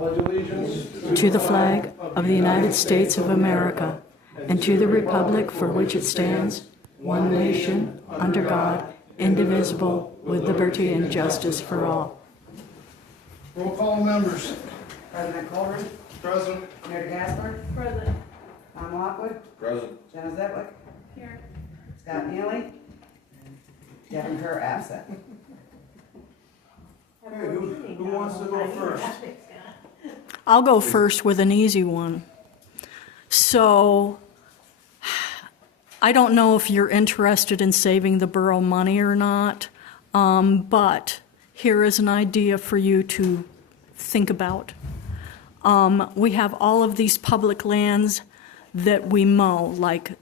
pledge allegiance to the flag of the United States of America and to the republic for which it stands, one nation, under God, indivisible, with liberty and justice for all. Roll call members. President Colbert, Present. Mayor Gasper, Present. Tom Lockwood, Present. Jenna Zetwick, Here. Scott Neely, Devin Kerr absent. Hey, who wants to go first? I'll go first with an easy one. So, I don't know if you're interested in saving the borough money or not, but here is an idea for you to think about. We have all of these public lands that we mow, like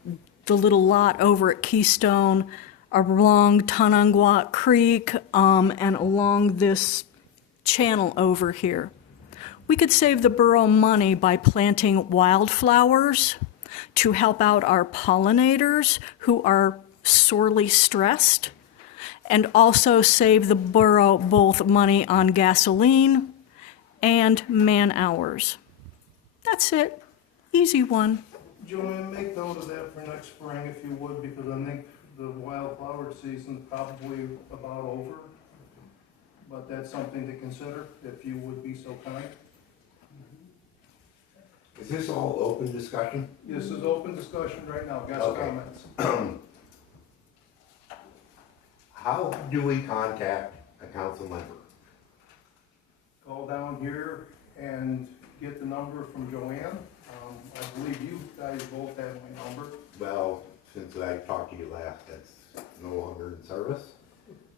the little lot over at Keystone, along Tonanguat Creek, and along this channel over here. We could save the borough money by planting wildflowers to help out our pollinators who are sorely stressed, and also save the borough both money on gasoline and man hours. That's it. Easy one. Joanne, make note of that for next spring if you would, because I think the wildflower season's probably about over. But that's something to consider, if you would be so kind. Is this all open discussion? This is open discussion right now, guest Okay. comments. How do we contact a council member? Call down here and get the number from Joanne. I believe you guys both have my number. Well, since I talked to you last, that's no longer in service,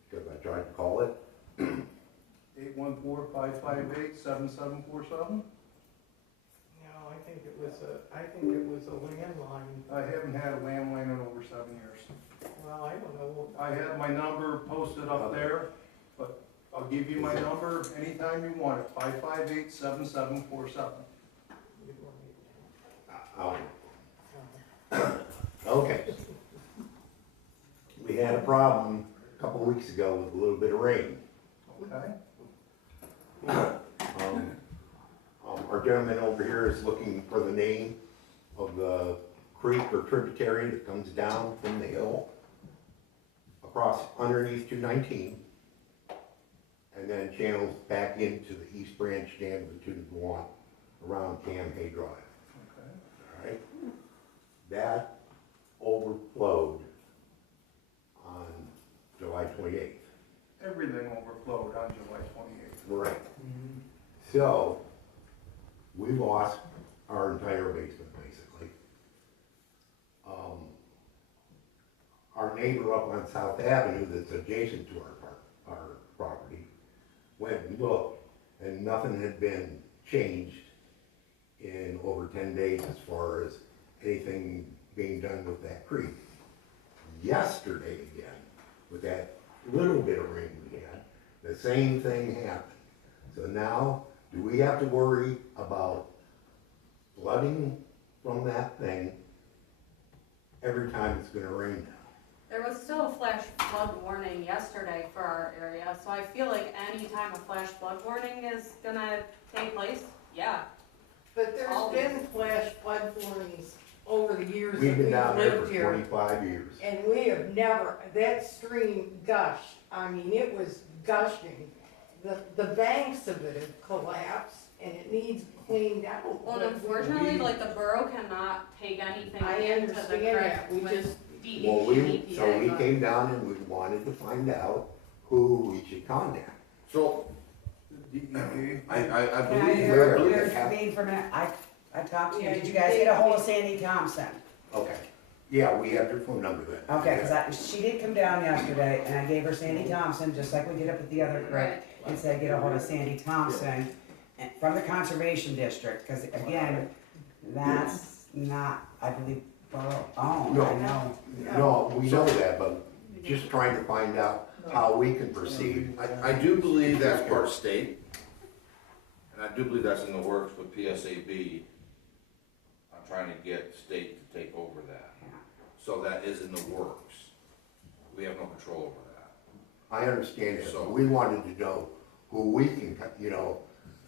because I tried to call it. 814-558-7747. No, I think it was a landline. I haven't had a landline in over 7 years. Well, I don't know. I have my number posted up there, but I'll give you my number anytime you want it, 558-7747. Okay. We had a problem a couple weeks ago with a little bit of rain. Okay? Our gentleman over here is looking for the name of the creek or tributary that comes down from the hill across underneath 219 and then channels back into the East Branch Dam of the 201 around Cam Hay Drive. Okay. All right? That overflowed on July 28th. Everything overflowed on July 28th. Right. So, we lost our entire basement, basically. Our neighbor up on South Avenue that's adjacent to our property went and looked, and nothing had been changed in over 10 days as far as anything being done with that creek. Yesterday again, with that little bit of rain we had, the same thing happened. So now, do we have to worry about flooding from that thing every time it's gonna rain now? There was still a flash flood warning yesterday for our area, so I feel like any time a flash flood warning is gonna take place, yeah. But there's been flash flood warnings over the years that We've been we've down there lived for here. 25 years. And we have never, that stream gushed, I mean, it was gushing. The banks of it have collapsed and it needs cleaned out. Well, and unfortunately, like, the borough cannot take anything I into the understand creek that, we with just, Well, DEP. so we came down and we wanted to find out who we should contact. So, DEP. I Can I believe, hear, Where? here's me for a minute? I talked to you, Yeah, did you you guys did. get a hold of Sandy Thompson? Okay. Yeah, we have their phone number then. Okay, cause she did come down yesterday, and I gave her Sandy Thompson, just like we did up at the other creek, Right. and said, get a hold of Sandy Thompson from the Conservation District, cause again, that's not, I believe, borough owned, No. I know. No, we know that, but just trying to find out how we can proceed. I do believe that's part state, and I do believe that's in the works with PSAB. I'm trying to get state to take over that. So that is in the works. We have no control over that. I understand it, So- but we wanted to know who we can,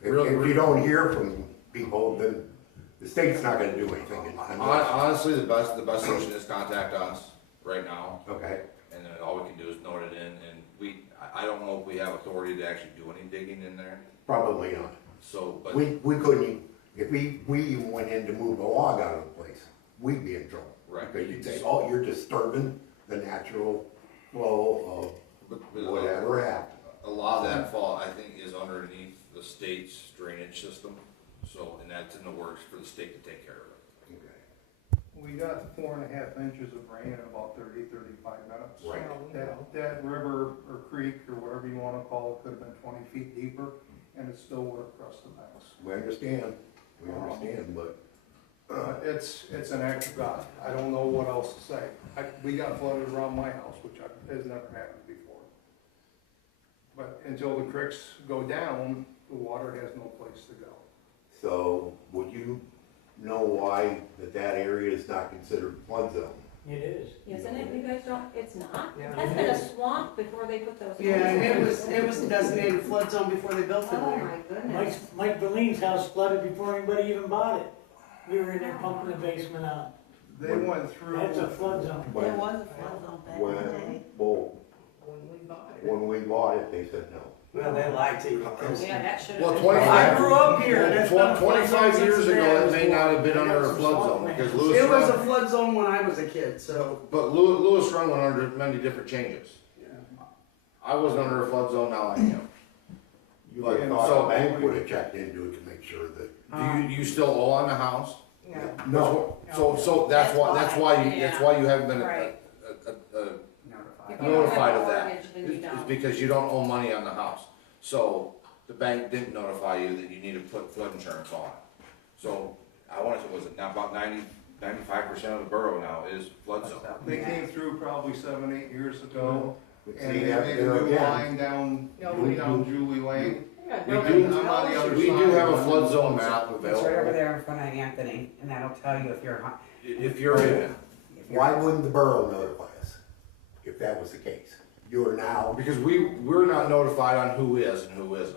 If you don't hear from people, then the state's not gonna do anything. Honestly, the best solution is contact us right now, Okay, and then all we can do is note it in, and I don't know if we have authority to actually do any digging in there, probably not. so, but. We couldn't, if we even went in to move a log out of the place, we'd be in trouble. Right. Because you'd say, oh, you're disturbing the natural flow but of whatever happened. A lot of that fall, I think, is underneath the state's drainage system, so, and that's in the works for the state to take care of it. Okay. We got 4.5 inches of rain in about 35 minutes. Right. That river or creek or whatever you wanna call it could have been 20 feet deeper, and it still would have crushed the banks. We understand, but It's an act of God. I don't know what else to say. We got flooded around my house, which has never happened before. But until the creeks go down, the water has no place to go. so would you know why that area is not considered flood zone? It is. Isn't it? You guys don't, it's not? Yeah. That's been a swamp before they put those. Yeah, and it was a designated flood zone before they built it Oh, there. my goodness. Mike Bellini's house flooded before anybody even bought it. We were in there pumping the basement out. They went through. That's a flood zone. When- There was a flood zone back in the day. Well, When we bought it. when we bought it, they said no. Well, they lied to you. Yeah, that should Well, have. 25 I grew up here, and it's been a flood 25 zone years since ago, then. it may not have been under a flood zone, because Lewis It was a Run, flood zone when I was a kid, so. but Lewis Run went under many different changes. I wasn't under a flood zone, now I am. You would have thought So- the bank would have checked into it to make sure that. Do you still owe on the house? No. No, So that's why you haven't been Right. Notified. If you don't have notified a of that. mortgage, then you Is don't. because you don't owe money on the house. So the bank didn't notify you that you need to put flood insurance on it. So I want to say, was it now about 95% of the borough now is flood zone? They came through probably 7, 8 years ago, but and see, they that made there a new again, line down Julie Lane. Yeah, We nobody do- I'm on the other We do side. have a flood zone map It's right over available there in front of Anthony, and that'll tell you if you're, if you're in it. if you're. why wouldn't the borough notify us if that was the case? You are now, Because we're not notified on who is and who isn't.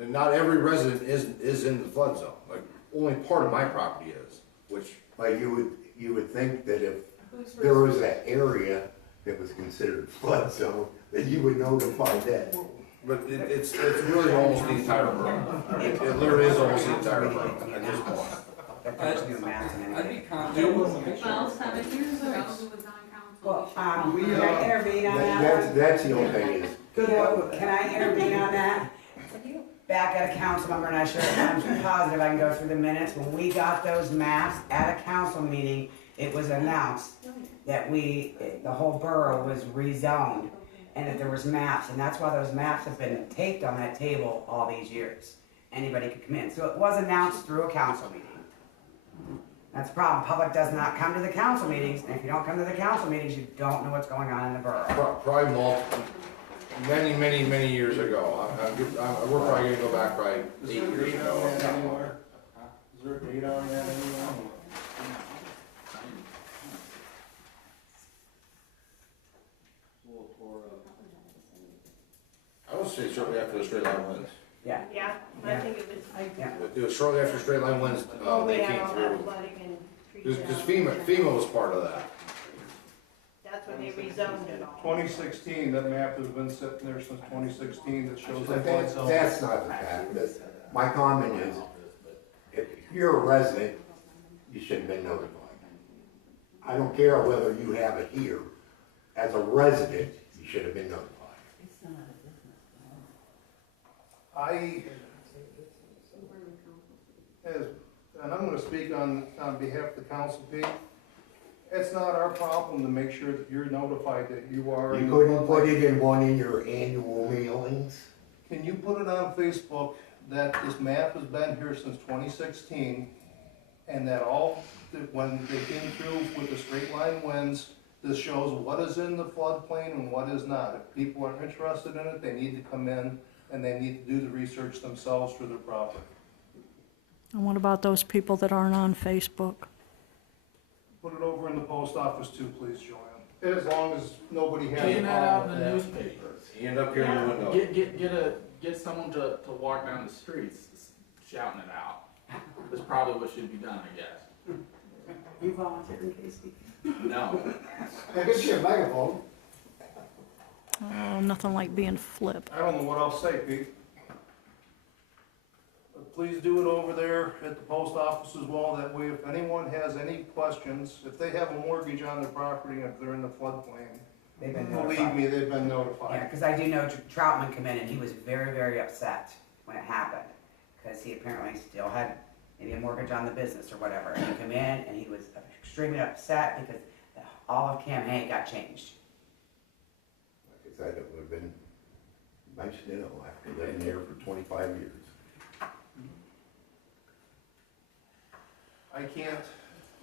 And not every resident is in the flood zone. Like, only part of my property is, which, like you would think that if Who's there was that area that was considered flood zone, that you would notify that. but it's really almost the entire borough. It literally is almost the entire borough at this point. They're putting new maps in anyway. Well, 7 years ago, who was on Well, council? can I intervene on that one? That's the only thing is, Good luck with it. Can I intervene on that? Back at a council member, and I sure I'm positive I can go through the minutes, when we got those maps at a council meeting, it was announced that the whole borough was rezoned, and that there was maps, and that's why those maps have been taped on that table all these years. Anybody could come in, so it was announced through a council meeting. That's the problem, public does not come to the council meetings, and if you don't come to the council meetings, you don't know what's going on in the borough. Probably many years ago. We're probably gonna go back probably Is 8 there a years date ago. on that anywhere? Is there a date on that anywhere? I would say shortly after the straight line winds. Yeah, Yeah, I think it was. yeah. It was shortly after straight line winds, Oh, we they had came all that through. flooding and trees. Because down. FEMA was part of that. That's when they rezoned it all. 2016, that map has been sitting there since 2016 that shows the but flood zone. that's not the fact. My comment is, if you're a resident, you should have been notified. I don't care whether you have it here. As a resident, you should have been notified. And I'm gonna speak on behalf of the council, Pete. It's not our problem to make sure that you're notified that you are. in You the couldn't flood put it in one of your annual mailings? Can you put it on Facebook that this map has been here since 2016, and that when they came through with the straight line winds, this shows what is in the floodplain and what is not. If people are interested in it, they need to come in and they need to do the research themselves for their property. And what about those people that aren't on Facebook? Put it over in the post office too, please, Joanne. As long as nobody has a Getting that out problem in the with that. newspaper. You end up here in the window. Get get someone to walk down the streets shouting it out. That's probably what should be done, I guess. You volunteering, Casey? No. I guess you have a megaphone. Oh, nothing like being flipped. I don't know what else to say, Pete. But please do it over there at the post office as well, that way if anyone has any questions, if they have a mortgage on their property, if they're in the floodplain, They've been believe notified. me, they've been Yeah, notified. because I do know Troutman come in and he was very, very upset when it happened. Because he apparently still had maybe a mortgage on the business or whatever. And he come in and he was extremely upset because all of Campaign got changed. Like I said, it would have been nice to know after living here for 25 years.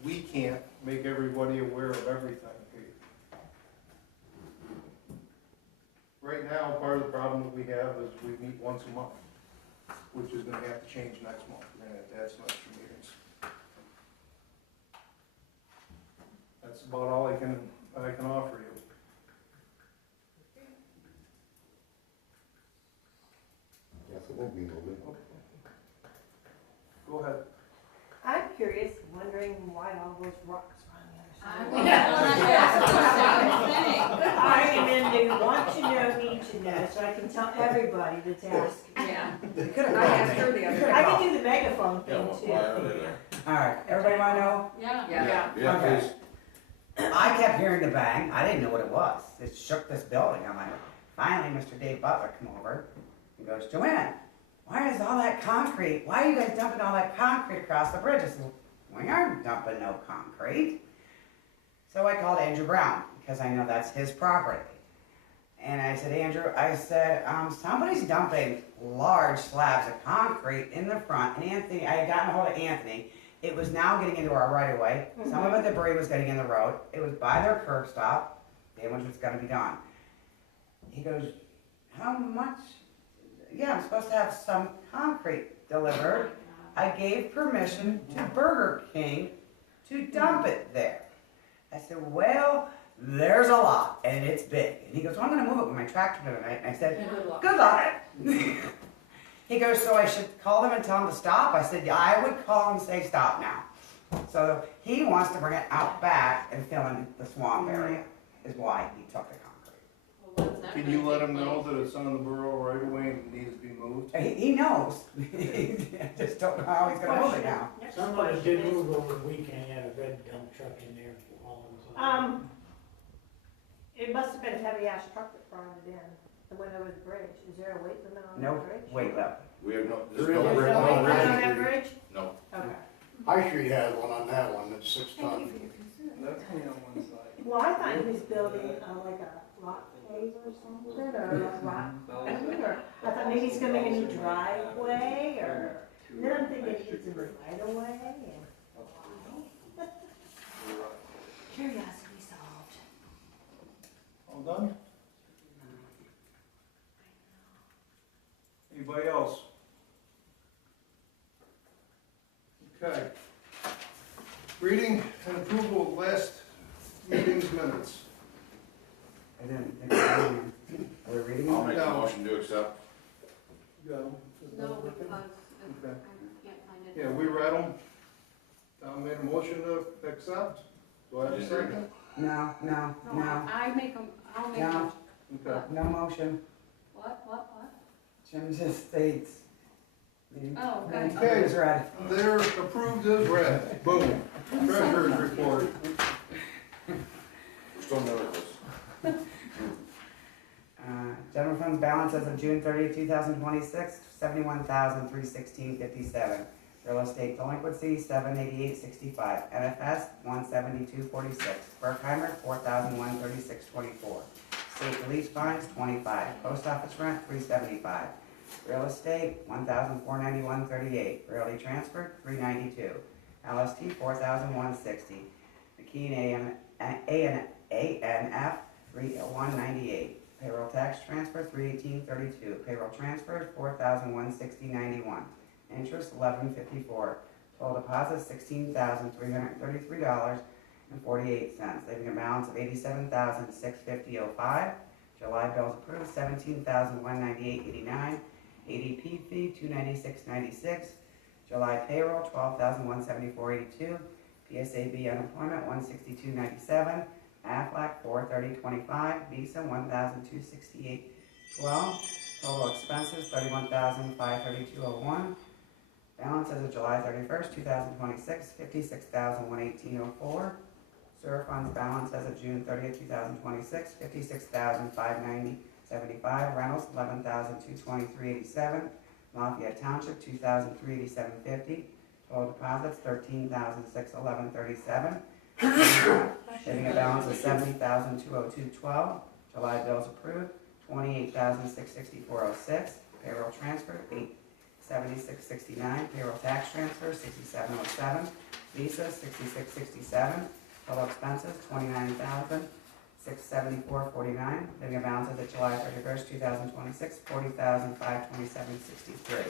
We can't make everybody aware of everything, Pete. Right now, part of the problem that we have is we meet once a month, which is gonna have to change next month. We're gonna have to add some extra meetings. That's about all I can offer you. Yes, it won't be moving. Go ahead. I'm curious, wondering why all those rocks are on the I other was- side. I am in the want to know, need to know, so I can tell everybody that's asking. Yeah. You could have I asked her the other day. I can do the megaphone Yeah, thing well, too. why are they there? All right, everybody want to know? Yeah. Yeah, Okay. please. I kept hearing the bang. I didn't know what it was. It shook this building. I'm like, finally, Mr. Dave Butler come over. He goes, Joanne, why is all that concrete? Why are you guys dumping all that concrete across the bridge? I said, we aren't dumping no concrete. So I called Andrew Brown because I know that's his property. And I said, Andrew, somebody's dumping large slabs of concrete in the front. And Anthony, I had gotten a hold of Anthony. It was now getting into our right of way. Some of the debris was getting in the road. It was by their curb stop. Damage was gonna be done. He goes, how much? Yeah, I'm supposed to have some concrete delivered. I gave permission to Burger King to dump it there. I said, well, there's a lot and it's big. And he goes, well, I'm gonna move it with my tractor tonight. And I said, good luck. He goes, so I should call them and tell them to stop? I said, yeah, I would call and say stop now. So he wants to bring it out back and fill in the swamp area, is why he took the concrete. Well, when's that Can you gonna let take him know place? that it's on the borough right away and it needs to be moved? He knows. I just don't know how he's gonna move it now. Next Somebody question did is, move over the weekend, had a red dump truck in there hauling something. it must have been a heavy ass truck that brought it in, that went over the bridge. Is there a weight limit on No that bridge? weight limit. We have no, There there's is no There's Red no Limit. weight limit on Red that Limit. bridge? No. Okay. High Street has one on that one that's 6 ton. That's me on one side. Well, I thought he was building like a rock cave or something, or a rock, or, I thought maybe he's gonna make a new driveway, or, then I'm thinking it's in the right of way, and. Curiosity solved. All done? Anybody else? Okay. Reading and approval of last meeting's minutes. I didn't think Are we reading I'll it? make a No. motion to accept. Go. No, because Okay. I can't find it. Yeah, we read them. Tom made a motion to accept. Do I have a second? No, No, I make them, I'll make No. them. Okay. no motion. What? Jim just states. Oh, okay. Okay. It's read. They're approved as read. Boom. Treasurer's report. We're still nervous. General funds balance as of June 30th, 2026, $71,316.57. Real estate delinquency, $788.65. NFS, $172.46. Berkheimer, $4,136.24. State police fines, $25. Post office rent, $375. Real estate, $1,491.38. Realty transfer, $392. LST, $4,160. McKean ANF, $301.98. Payroll tax transfer, $318.32. Payroll transfers, $4,160.91. Interest, $11.54. Total deposits, $16,333.48. Leaving a balance of $87,650.05. July bills approved, $17,198.89. ADP fee, $296.96. July payroll, $12,174.82. PSAB unemployment, $162.97. Aflac, $430.25. Visa, $1,268.12. Total expenses, $31,532.01. Balance as of July 31st, 2026, $56,118.04. Sewer funds balance as of June 30th, 2026, $56,590.75. Rentals, $11,223.87. Lafayette Township, $2,387.50. Total deposits, $13,611.37. Leaving a balance of $70,202.12. July bills approved, $28,664.06. Payroll transfer, $876.69. Payroll tax transfer, $67.07. Visa, $66.67. Total expenses, $29,674.49. Leaving a balance as of July 31st, 2026, $40,527.63.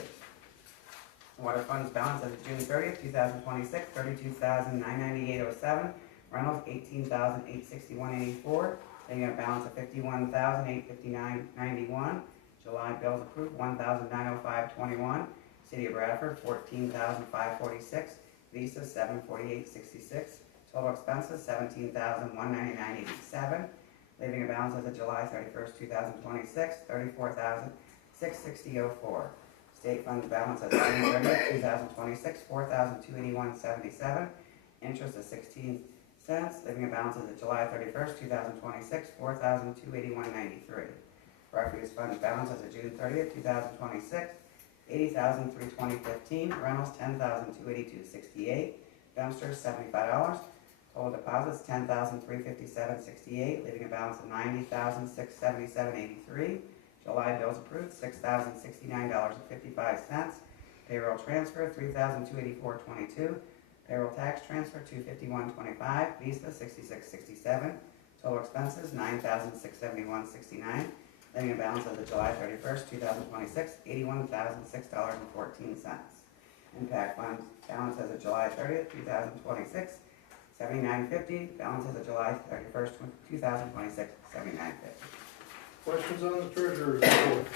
Water funds balance as of June 30th, 2026, $32,998.07. Rentals, $18,861.84. Leaving a balance of $51,859.91. July bills approved, $1,905.21. City of Bradford, $14,546. Visa, $748.66. Total expenses, $17,199.87. Leaving a balance as of July 31st, 2026, $34,660.04. State funds balance as of June 30th, 2026, $4,281.77. Interest of 16 cents. Leaving a balance as of July 31st, 2026, $4,281.93. Refuse funds balance as of June 30th, 2026, $80,320.15. Rentals, $10,282.68. Dumpsters, $75. Total deposits, $10,357.68, leaving a balance of $90,677.83. July bills approved, $6,069.55. Payroll transfer, $3,284.22. Payroll tax transfer, $251.25. Visa, $66.67. Total expenses, $9,671.69. Leaving a balance as of July 31st, 2026, $81,006.14. Impact funds balance as of July 30th, 2026, $79.50. Balance as of July 31st, 2026, $79.50. Questions on the treasurer's report?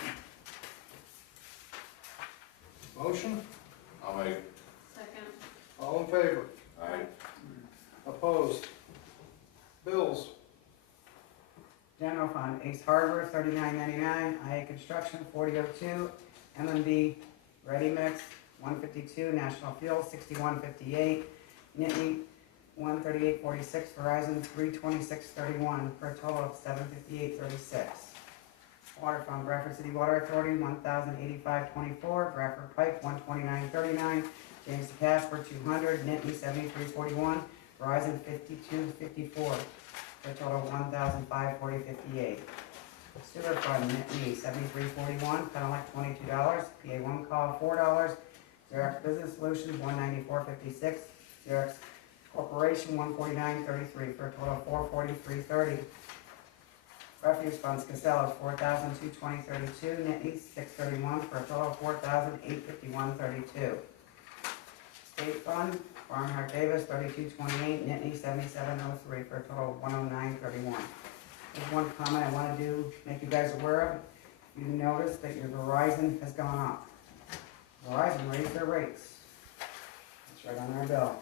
Motion? I'll make it. Second. All in favor? Aye. Opposed? Bills? General fund, Ace Hardware, $39.99. IA Construction, $40.02. M&B Ready Mix, $152. National Fuel, $61.58. Nittany, $138.46. Verizon, $326.31, for a total of $758.36. Water fund, Bradford City Water Authority, $1,085.24. Bradford Pipe, $129.39. James DeCasper, $200. Nittany, $73.41. Verizon, $52.54, for a total of $1,540.58. Sewer fund, Nittany, $73.41. Penelec, $22. PA1 call, $4. Xerox Business Solutions, $194.56. Xerox Corporation, $149.33, for a total of $443.30. Refuse funds, Casellas, $4,220.32. Nittany, $631, for a total of $4,851.32. State fund, Barnhart Davis, $32.28. Nittany, $77.03, for a total of $109.31. There's one comment I want to make you guys aware of. You notice that your Verizon has gone up. Verizon raised their rates. It's right on their bill.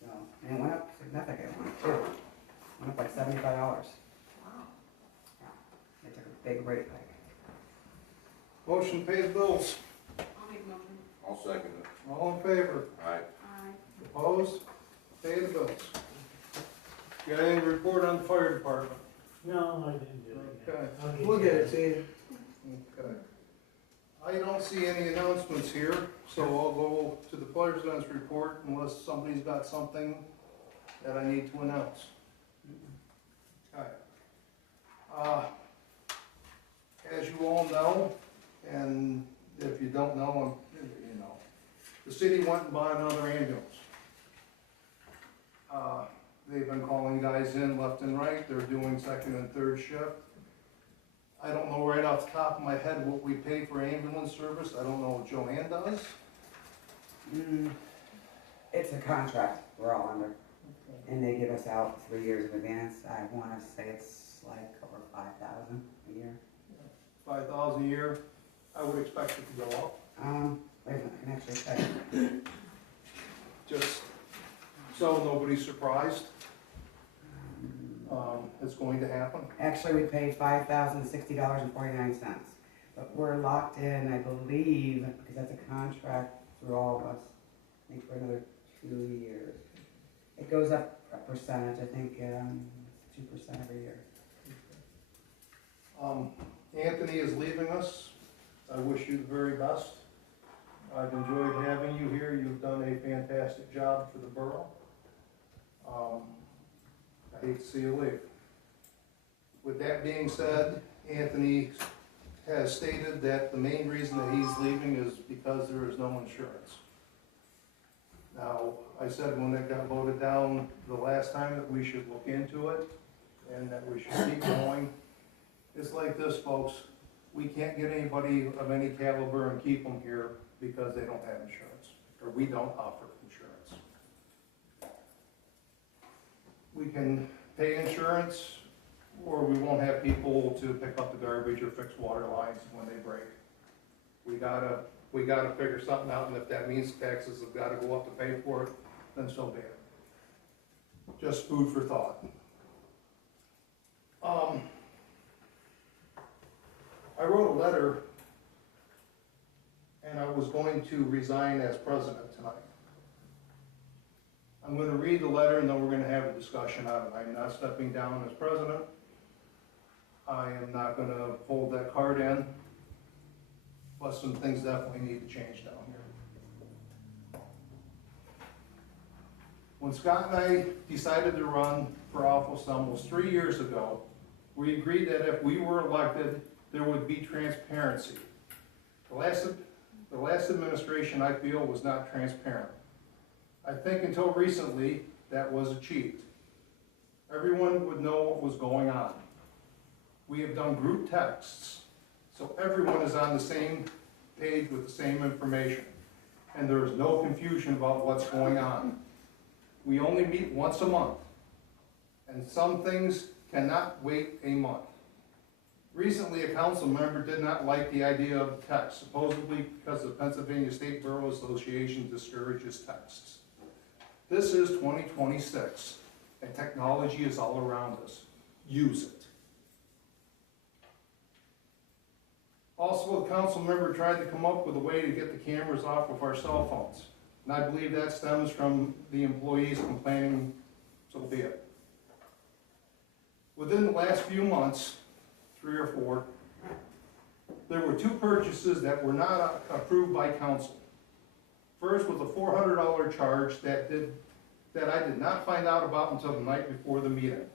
So, and it went up significantly too. Went up like $75. Wow. Yeah, they took a big rate hike. Motion to pay the bills. I'll make a motion. I'll second it. All in favor? Aye. Aye. Opposed? Pay the bills. Got any report on the fire department? No, I didn't do it. Okay. I'll get We'll you get that. it to you. Okay. I don't see any announcements here, so I'll go to the president's report unless somebody's got something that I need to announce. Okay. As you all know, and if you don't know, you know, the city went and bought another ambulance. They've been calling guys in left and right, they're doing second and third shift. I don't know right off the top of my head what we pay for ambulance service, I don't know what Joanne does. It's a contract we're all under, and they give us out 3 years in advance. I want to say it's like over $5,000 a year. 5,000 a year, I would expect it to go up, Wait a minute, I can actually tell you. just so nobody's surprised. It's going to happen. Actually, we paid $5,060.49, but we're locked in, I believe, because that's a contract through all of us, I think for another 2 years. It goes up a percentage, I think, 2% every year. Anthony is leaving us. I wish you the very best. I've enjoyed having you here. You've done a fantastic job for the borough. I hate to see you leave. With that being said, Anthony has stated that the main reason that he's leaving is because there is no insurance. Now, I said when it got voted down the last time that we should look into it and that we should keep going. It's like this, folks. We can't get anybody of any caliber and keep them here because they don't have insurance, or we don't offer insurance. We can pay insurance, or we won't have people to pick up the garbage or fix water lines when they break. We gotta figure something out, and if that means taxes have gotta go up to pay for it, then so be it. Just food for thought. I wrote a letter, and I was going to resign as president tonight. I'm gonna read the letter, and then we're gonna have a discussion on it. I'm not stepping down as president. I am not gonna fold that card in, but some things definitely need to change down here. When Scott and I decided to run for office almost 3 years ago, we agreed that if we were elected, there would be transparency. The last administration, I feel, was not transparent. I think until recently, that was achieved. Everyone would know what was going on. We have done group texts, so everyone is on the same page with the same information, and there is no confusion about what's going on. We only meet once a month, and some things cannot wait a month. Recently, a council member did not like the idea of text, supposedly because the Pennsylvania State Borough Association discourages texts. This is 2026, and technology is all around us. Use it. Also, a council member tried to come up with a way to get the cameras off of our cell phones, and I believe that stems from the employees complaining, so be it. Within the last few months, 3 or 4, there were 2 purchases that were not approved by council. First was a $400 charge that I did not find out about until the night before the meeting.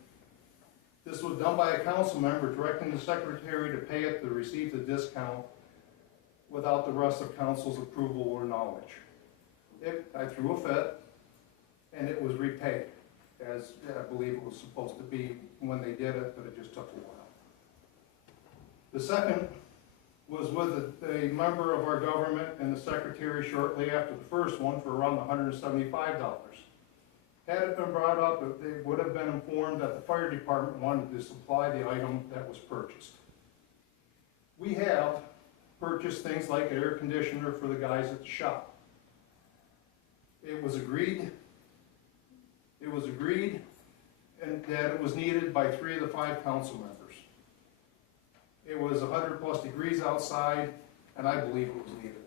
This was done by a council member directing the secretary to pay it to receive the discount without the rest of council's approval or knowledge. I threw a fit, and it was repaid, as I believe it was supposed to be when they did it, but it just took a while. The second was with a member of our government and the secretary shortly after the first one for around $175. Had it been brought up, they would have been informed that the fire department wanted to supply the item that was purchased. We have purchased things like air conditioner for the guys at the shop. It was agreed and that it was needed by 3 of the 5 council members. It was 100+ degrees outside, and I believe it was needed.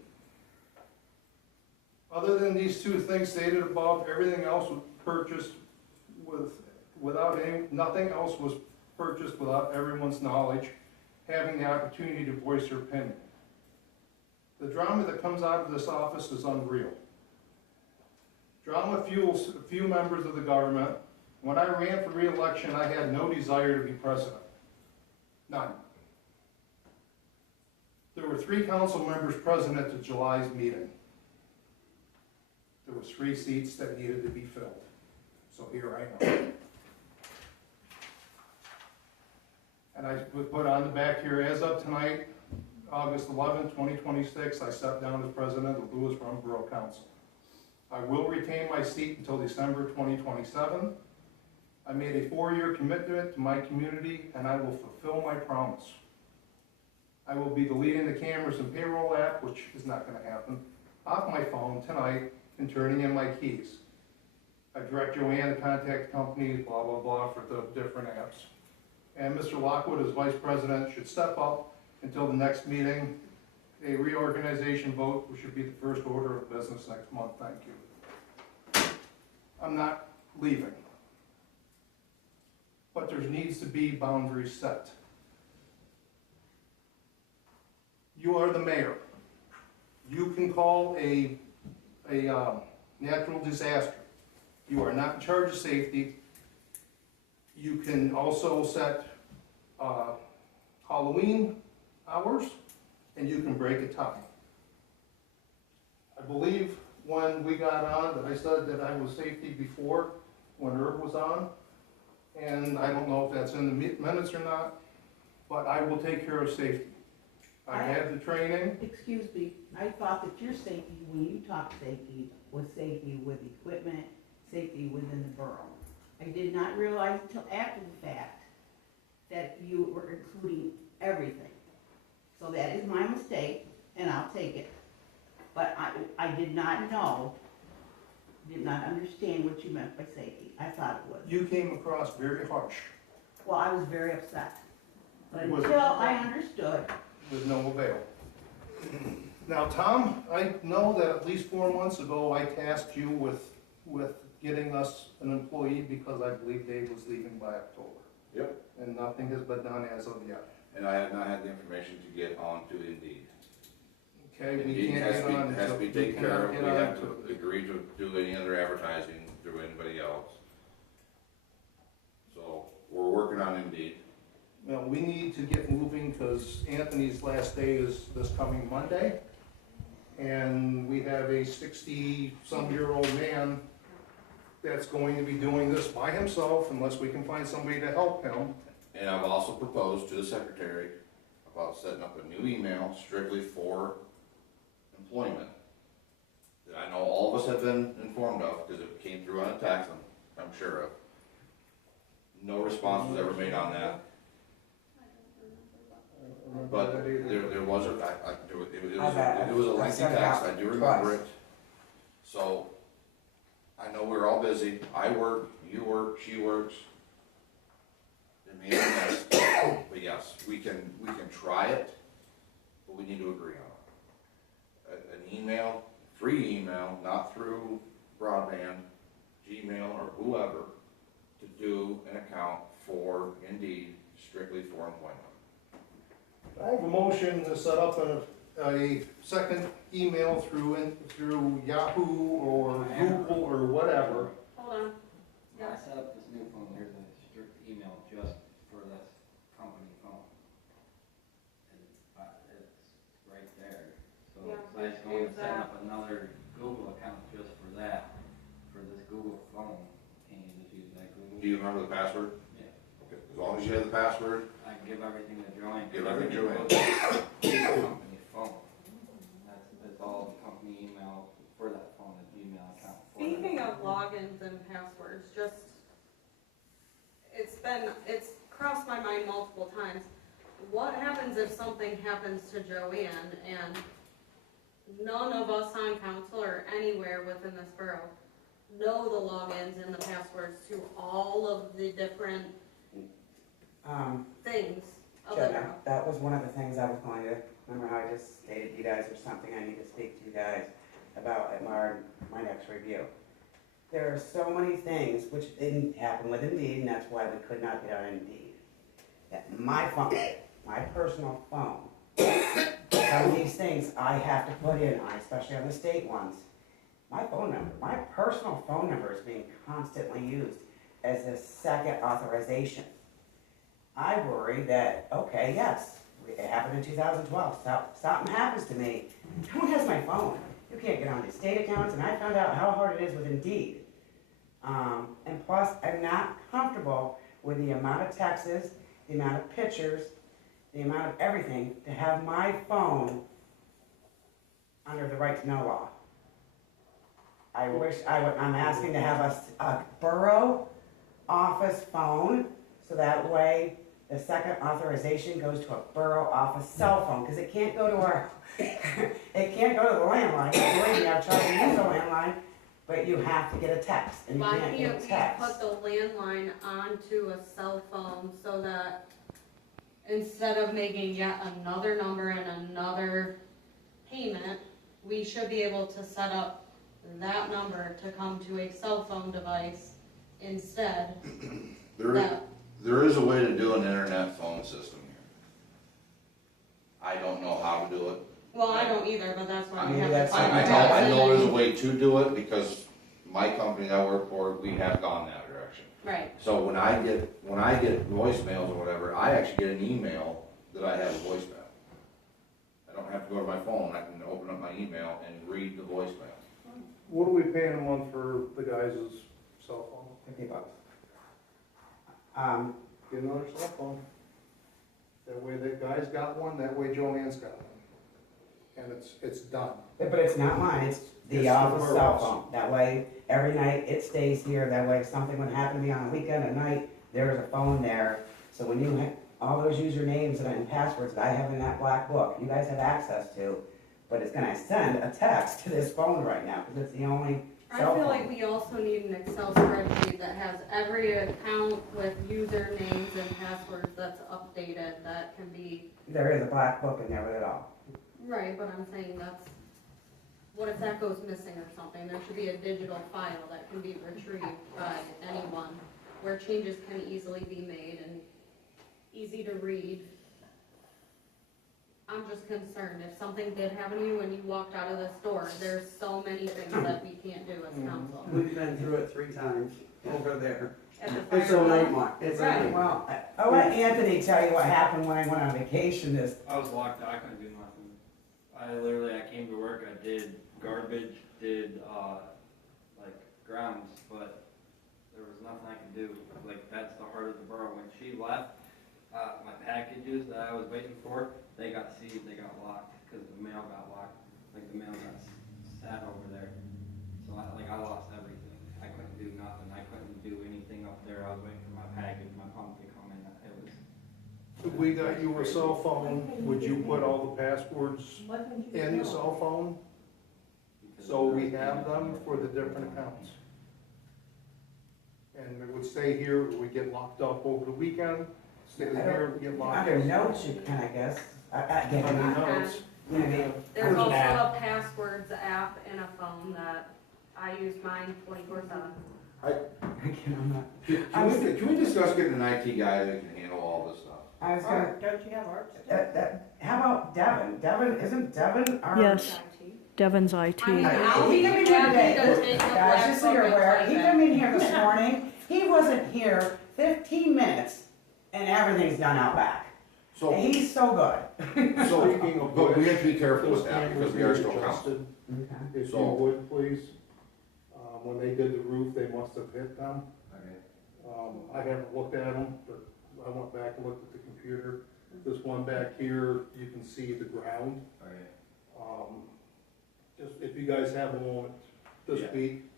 Other than these 2 things stated above, everything else was purchased nothing else was purchased without everyone's knowledge, having the opportunity to voice their opinion. The drama that comes out of this office is unreal. Drama fuels a few members of the government. When I ran for re-election, I had no desire to be president. None. There were 3 council members present at the July's meeting. There was 3 seats that needed to be filled. So here I am. And I would put on the back here, as of tonight, August 11, 2026, I stepped down as president of Lewis Run Borough Council. I will retain my seat until December 2027. I made a 4-year commitment to my community, and I will fulfill my promise. I will be deleting the cameras and payroll app, which is not gonna happen, off my phone tonight and turning in my keys. I direct Joanne to contact companies, blah, blah, blah, for the different apps. And Mr. Lockwood, as vice president, should step up until the next meeting. A reorganization vote, which should be the first order of business next month, thank you. I'm not leaving. But there needs to be boundaries set. You are the mayor. You can call a natural disaster. You are not in charge of safety. You can also set Halloween hours, and you can break a tie. I believe when we got on, that I said that I was safety before, when Herb was on, and I don't know if that's in the minutes or not, but I will take care of safety. I have the training. Excuse me, I thought that your safety, when you talked safety, was safety with equipment, safety within the borough. I did not realize until after the fact that you were including everything. So that is my mistake, and I'll take it. But I did not know, did not understand what you meant by safety. I thought it was. You came across very harsh, Well, I was very upset. But Was- until I understood, with no avail. Now, Tom, I know that at least 4 months ago, I tasked you with getting us an employee because I believe Dave was leaving by October. Yep. And nothing has been done as of yet. And I have not had the information to get onto Indeed. Okay, we Indeed can't has get to be, on. has to be we taken care cannot of, we get on have to to it. agree to do any other advertising through anybody else. So, we're working on Indeed. Well, we need to get moving because Anthony's last day is this coming Monday. And we have a 60-some-year-old man that's going to be doing this by himself unless we can find somebody to help him. And I've also proposed to the secretary about setting up a new email strictly for employment that I know all of us have been informed of, because it came through on a text, I'm sure of. No response was ever made on that, but there was a, it was a lengthy text, I do remember it. So, I know we're all busy, I work, you work, she works. It may be nice, but yes, we can try it, but we need to agree on it. An email, free email, not through broadband, Gmail or whoever, to do an account for Indeed, strictly for employment. I have a motion to set up a second email through Yahoo or Google or whatever. Hold on. I set up this new phone, here's a strict email just for this company phone. And it's right there. So Yeah, I was going to use set that. up another Google account just for that, for this Google phone. Can you just use that Google? Do you remember the password? Yeah. Okay, as long as you have the password, I can give everything to Joanne. Give everything to Joanne. Company phone. That's all the company email for that phone, the Gmail account. for that Speaking of phone. logins and passwords, it's crossed my mind multiple times. What happens if something happens to Joanne and none of us on council or anywhere within this borough know the logins and the passwords to all of the different things of the Jenna, borough? that was one of the things I was going to, remember how I just stated to you guys, there's something I need to speak to you guys about at my next review. There are so many things which didn't happen with Indeed, and that's why we could not get on Indeed. That my phone, my personal phone, some of these things I have to put in, especially on the state ones. My phone number, my personal phone number is being constantly used as a second authorization. I worry that, okay, yes, it happened in 2012, something happens to me, who has my phone? You can't get on the state accounts, and I found out how hard it is with Indeed. And plus, I'm not comfortable with the amount of texts, the amount of pictures, the amount of everything, to have my phone under the right to know law. I wish I'm asking to have a borough office phone, so that way the second authorization goes to a borough office cell phone, because it can't go to our, it can't go to the landline. Believe me, I've tried to use the landline, but you have to get a text, and you Why can't can't get a we text. put the landline onto a cell phone so that instead of making yet another number and another payment, we should be able to set up that number to come to a cell phone device instead? There is a way to do an internet phone system here. I don't know how to do it. Well, I don't either, but that's why we Maybe have that's to. I know there's a way to do it because my company that I work for, we have gone that direction. Right, So when I get voicemails or whatever, I actually get an email that I have a voicemail. I don't have to go to my phone, I can open up my email and read the voicemail. What are we paying a month for the guys' cell phone? $50. Get another cell phone. That way the guys got one, that way Joanne's got one. And it's done. But it's not mine, it's It's the the office cell borough's. phone. That way, every night it stays here, that way if something would happen to me on a weekend at night, there's a phone there. So when you have all those usernames and passwords that I have in that black book, you guys have access to, but it's gonna send a text to this phone right now, because it's the only I cell feel phone. like we also need an Excel spreadsheet that has every account with usernames and passwords that's updated, that can be, There is a black book in there with it all. right, but I'm saying that's, what if that goes missing or something? There should be a digital file that can be retrieved by anyone, where changes can easily be made and easy to read. I'm just concerned, if something did happen to you when you walked out of the store, there's so many things that we can't do as council. We've been through it 3 times over there. At the It's a fire hall. nightmare. It's a Right. nightmare. Well, I'll let Anthony tell you what happened when I went on vacation this, I was locked out, I couldn't do nothing. I came to work, I did garbage, did, like, grounds, but there was nothing I could do. Like, that's the heart of the borough. When she left, my packages that I was waiting for, they got seized, they got locked, because the mail got locked. Like, the mail got sat over there. So I lost everything. I couldn't do nothing. I couldn't do anything up there. I was waiting for my package, my pump to come in. It was. If we got you a cell phone, would you put all the passwords in the cell phone? So we have them for the different accounts. And it would stay here, we get locked up over the weekend, stay here, we get locked under up. notes you can, I guess. I get Under it. notes. Maybe. There's also a passwords app in a phone that I use mine 24/7. I'm not. Can we discuss getting an IT guy that can handle all this stuff? I was gonna, Don't you have art? how about Devin? Isn't Devin our? Yes, Devon's IT. I mean, I- I'll he be came in here happy today. to take a Guys, just so you're black book aware, and he type came it. in here this morning, he wasn't here 15 minutes, and everything's done out back. So, And he's so good. Speaking of but we which, have to be careful those with that cameras because we are need still council. adjusted. Okay. If you So- would, please. When they did the roof, they must have hit them. I haven't looked at them, but I went back and looked at the computer. This one back here, you can see the ground. Just if you guys have a moment this Yeah. week,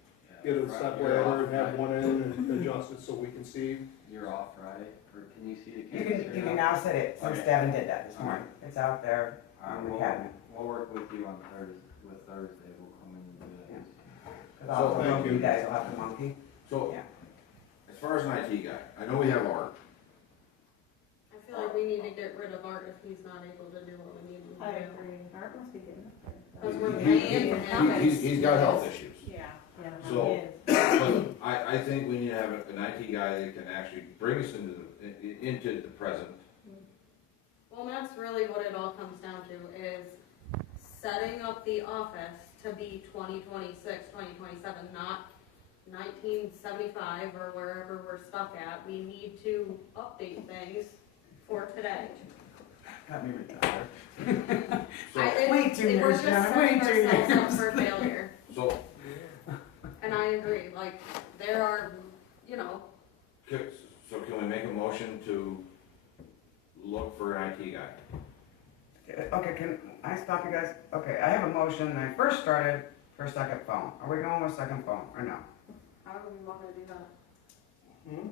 get a You're separator off and have Friday. one in and adjust it so we can see. You're off Friday, or can you see the You cameras? can, you can now set it, since Okay. Devin did that this morning. It's out there Alright, in the cabinet. we'll work with you on Thursday, we'll come in and do that. Cause I'll, So, thank you you. guys will have the monkey. So, Yeah. as far as an IT guy, I know we have Art. I feel like we need to get rid of Art if he's not able to do what we need him I to do. agree, art must be getting up there. Because we're paying for him. He's got health issues. Yeah. Yeah. So- it is. But I think we need to have an IT guy that can actually bring us into the present. Well, that's really what it all comes down to, is setting up the office to be 2026, 2027, not 1975 or wherever we're stuck at. We need to update things for today. Got me retired. So, Way too We're years, just John, way setting too ourselves up years. for failure. so, And I agree, like, there are, you know, so can we make a motion to look for an IT guy? Okay, can I stop you guys? Okay, I have a motion, and I first started for a second phone. Are we going with second phone, or no? how do we wanna do that? Hmm?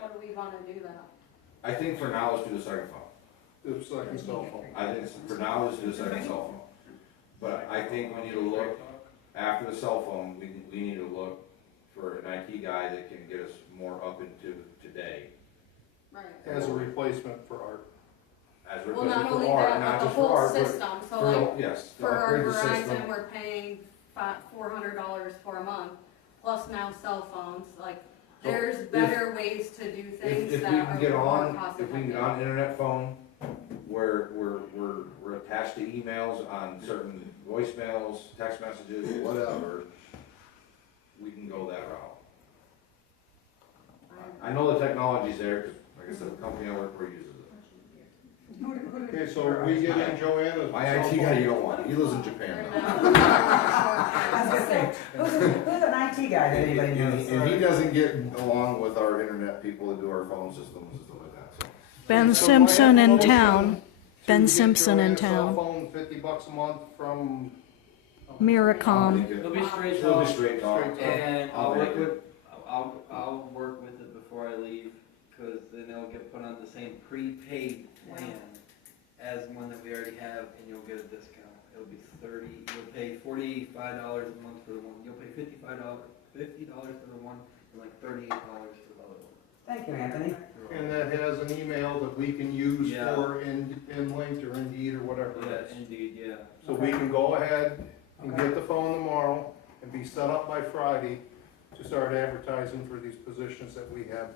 How do we wanna do that? I think for now, let's do the second phone. The second cell phone. I think for now, let's do the second cell phone. But I think we need to look, after the cell phone, we need to look for an IT guy that can get us more up into today. Right. As a replacement for art. As a Well, not replacement only for art, that, not but the just for whole art, but system, so for, like, yes, to for our upgrade the system. Verizon, we're paying $400 for a month, plus now cell phones, like, So there's if- better ways to do things If that we are can get more on, cost if we can get effective. on internet phone, where we're attached to emails on certain voicemails, text messages, whatever, we can go that route. I know the technology's there, 'cause like I said, the company I work for uses it. Okay, so we get in Joanna's. My cell IT guy, phone. you don't want, he lives in Japan now. I was gonna say, who's an IT guy that anybody knows? And he doesn't get along with our internet people that do our phone systems and stuff like that, so. Ben So Simpson I have a in motion town. to Ben get Simpson in Joanna's cell town. phone, $50 a month from. Miracom. It'll be straight It'll be talk, straight talk. Straight talk. and I'll I'll make work it. with, I'll work with it before I leave, cause then it'll get put on the same prepaid plan as one that we already have, and you'll get a discount. It'll be you'll pay $45 a month for the one, you'll pay $50 for the one, and like $38 for the other one. Thank you, Anthony. And that has an email that we can use Yeah. for Inlink or Indeed or whatever Yeah, it is. indeed, yeah. So we can go ahead and get the phone tomorrow and be set up by Friday to start advertising for these positions that we have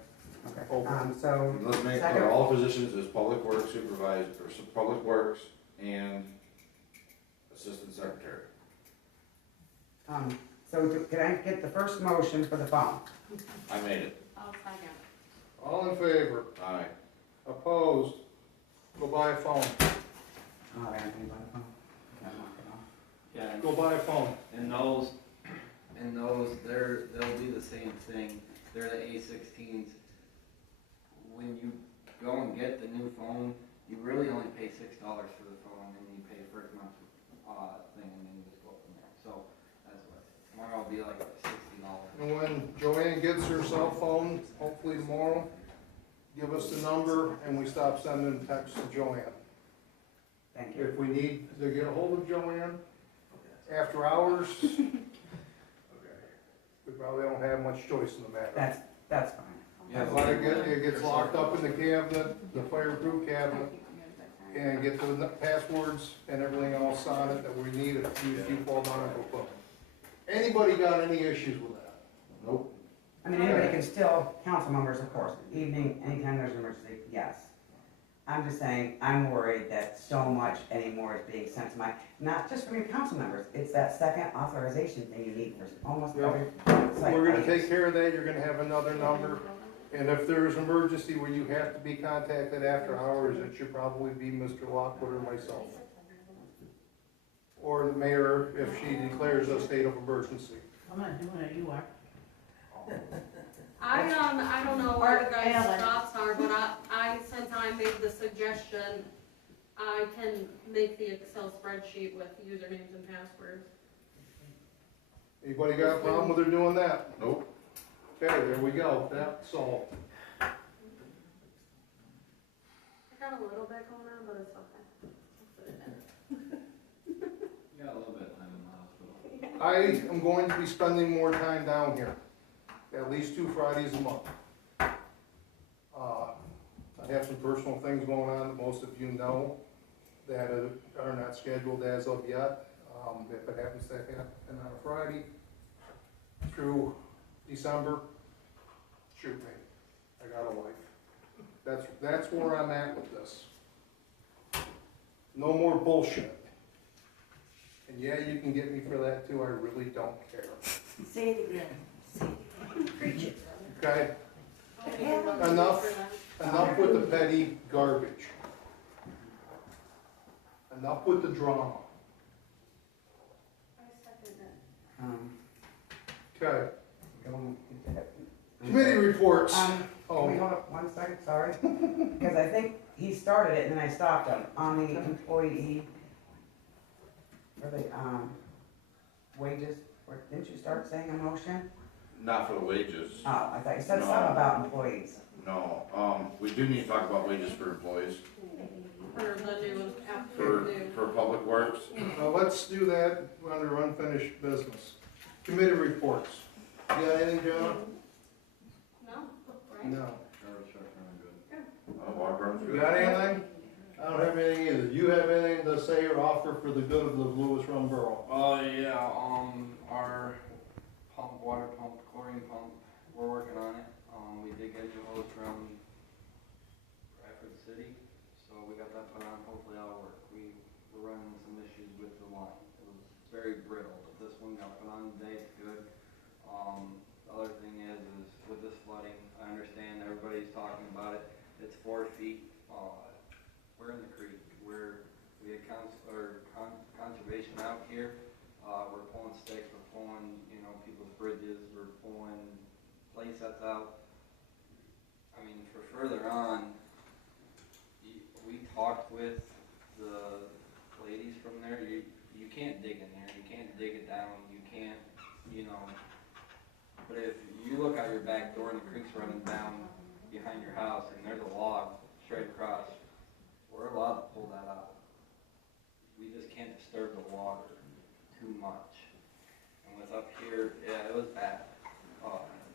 Okay, open. so, Let's make, Second. all positions as public works supervisor, or public works and assistant secretary. can I get the first motion for the phone? I made it. I'll second. All in favor? Aye. Opposed? Go buy a phone. Oh, Anthony, by the phone. Okay, I'm knocking off. Yeah, Go buy a phone. and those, they'll do the same thing. They're the A16s. When you go and get the new phone, you really only pay $6 for the phone, and then you pay first month's thing, and then you just go from there. So that's what tomorrow will be like $60. And when Joanne gets her cell phone, hopefully tomorrow, give us the number and we stop sending texts to Joanne. Thank you. If we need to get a hold of Joanne after hours, we probably don't have much choice in the matter. That's fine. Yeah, But it gets locked up in the cabinet, the fireproof cabinet, and get the passwords and everything else on it that we need if you fall down and go boom. Anybody got any issues with that? Nope. I mean, anybody can still, council members, of course, evening, anytime there's an emergency, yes. I'm just saying, I'm worried that so much anymore is being sent to not just from your council members, it's that second authorization thing you need for almost every site. We're gonna take care of that, you're gonna have another number, and if there's an emergency where you have to be contacted after hours, it should probably be Mr. Lockwood or myself. Or the mayor if she declares a state of emergency. I'm not doing it, you are. I don't know what you guys' Alan. thoughts are, but since I made the suggestion, I can make the Excel spreadsheet with usernames and passwords. Anybody got a problem with her doing that? Nope. Okay, there we go, that's solved. I got a little bit going on, but it's okay. I'll put it in. You got a little bit of time in the hospital. I am going to be spending more time down here, at least 2 Fridays a month. I have some personal things going on that most of you know that are not scheduled as of yet. If it happens to happen on a Friday through December, shoot me, I got a life. That's where I'm at with this. No more bullshit. And yeah, you can get me for that too, I really don't care. Say it again. Say it again. Preach it. Okay? I'll make a motion Enough. for that. Enough with the petty garbage. Enough with the drama. I second it. Okay, Go on. committee reports. Can we Oh, hold up 1 second, sorry? Because I think he started it and then I stopped him on the employee, for the, wages, or didn't you start saying a motion? Not for the wages, Oh, I thought you said No. something about employees. no, we do need to talk about wages for employees, For the new, after the new. for public works. Let's do that under unfinished business. Committee reports. You got anything, John? No, right? No. Water department's You good. got anything? I don't have anything either. Do you have anything to say or offer for the good of the Lewis Run Borough? Yeah, our pump, water pump, chlorine pump, we're working on it. We did get new hose from Bradford City, so we got that put on, hopefully that'll work. We were running some issues with the line. It was very brittle, but this one got put on today, it's good. The other thing is with this flooding, I understand everybody's talking about it, it's 4 feet, we're in the creek, we had conservation out here, we're pulling sticks, we're pulling, people's bridges, we're pulling play sets out. I mean, for further on, we talked with the ladies from there, you can't dig in there, you can't dig it down, you can't, but if you look out your back door and the creek's running down behind your house and there's a log straight across, we're allowed to pull that out. We just can't disturb the water too much. And with up here, yeah, it was bad.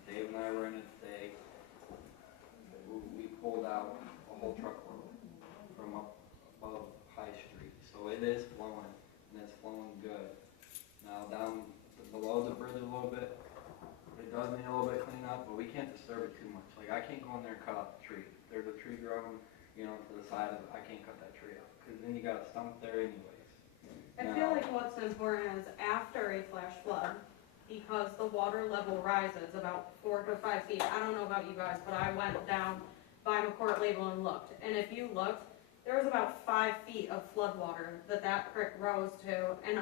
Dave and I were in it today. We pulled out a whole truckload from up above High Street. So it is flowing, and it's flowing good. Now down below the bridge a little bit, it does need a little bit clean up, but we can't disturb it too much. Like I can't go in there and cut out the tree. There's a tree growing, to the side of it. I can't cut that tree out, because then you got a stump there anyways. I feel like what's important is after a flash flood, because the water level rises about 4 to 5 feet. I don't know about you guys, but I went down by McCourt Label and looked. And if you looked, there was about 5 feet of flood water that creek rose to. And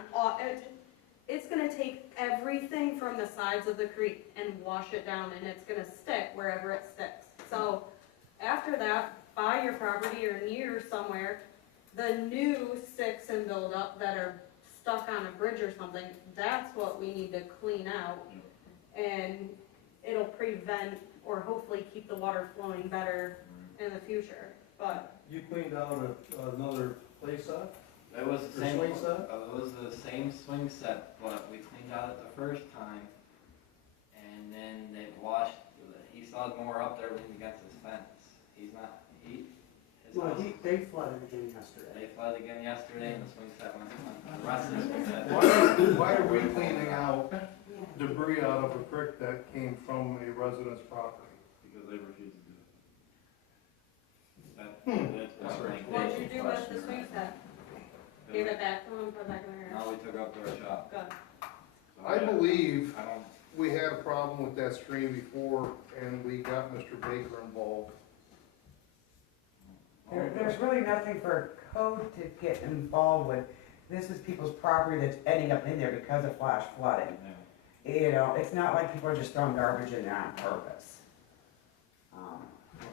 it's gonna take everything from the sides of the creek and wash it down, and it's gonna stick wherever it sticks. So after that, by your property or near somewhere, the new sticks and build up that are stuck on a bridge or something, that's what we need to clean out. And it'll prevent or hopefully keep the water flowing better in the future. But You cleaned out another place up? It was the same. swing set? It was the same swing set, but we cleaned out it the first time, and then they washed. He saw more up there leaning against his fence. He's not. They flooded again yesterday. They flooded again yesterday, and the swing set went on. The rest of the swing set. Why are we cleaning out debris out of a creek that came from a resident's property? Because they refuse to do That's right. what'd you do with the swing set? Give it back to them, put it back in their house? Now we took up to our shop. Good. I believe I don't. we had a problem with that stream before, and we got Mr. Baker involved. There's really nothing for code to get involved with. This is people's property that's ending up in there because of flash flooding. It's not like people are just throwing garbage in there on purpose.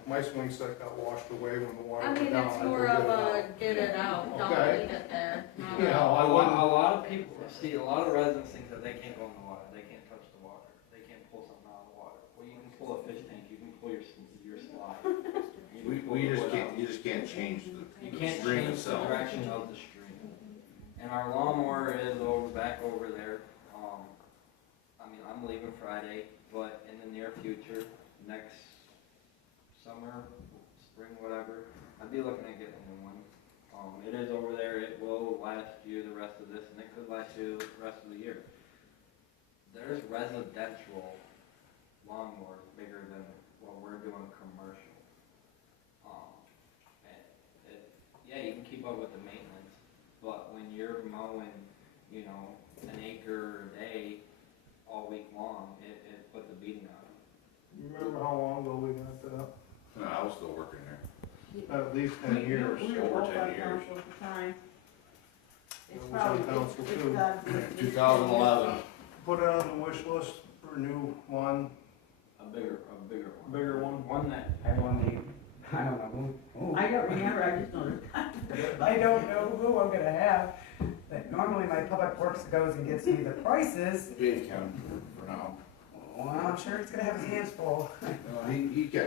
My swing set got washed away when the water I went mean, down. it's I more go of get it a out. get it out, don't Okay. leave it there. not Yeah. a- A lot of people, see, a lot of residents think that they can't go in the water, they can't touch the water, they can't pull something out of the water. Well, you can pull a fish tank, you can pull your slide. You can pull You the just wood can't, out. you just can't change You the can't stream change the itself. direction of the stream. And our lawnmower is back over there. I'm leaving Friday, but in the near future, next summer, spring, whatever, I'd be looking at getting a new one. It is over there, it will last you the rest of this, and it could last you the rest of the year. There's residential lawnmowers bigger than what we're doing commercial. Yeah, you can keep up with the maintenance, but when you're mowing, an acre a day, all week long, it puts a beating on you. You remember how long ago we got that? No, I was still working there. At least 10 years. We were over both 10 on years. council at the time. It's I was on probably, council it's too. gotta be- 2011. Put it on the wish list for a new one, A bigger one. bigger one. One that, Everyone need, I don't know who. I don't remember, I just know I don't know who I'm gonna have. But normally my public works goes and gets me the prices. Dave can for now. Well, I'm sure he's gonna have his hands full. No, he can,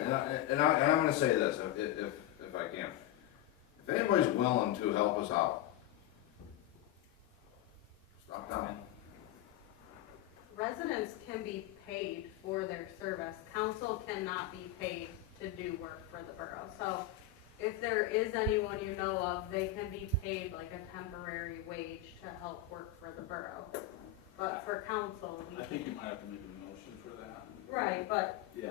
and I'm gonna say this, if I can. If anybody's willing to help us out, stop down. Residents can be paid for their service. Council cannot be paid to do work for the borough. So if there is anyone you know of, they can be paid like a temporary wage to help work for the borough. But for council, we I think you can't. might have to make a motion for that. Right, but Yeah.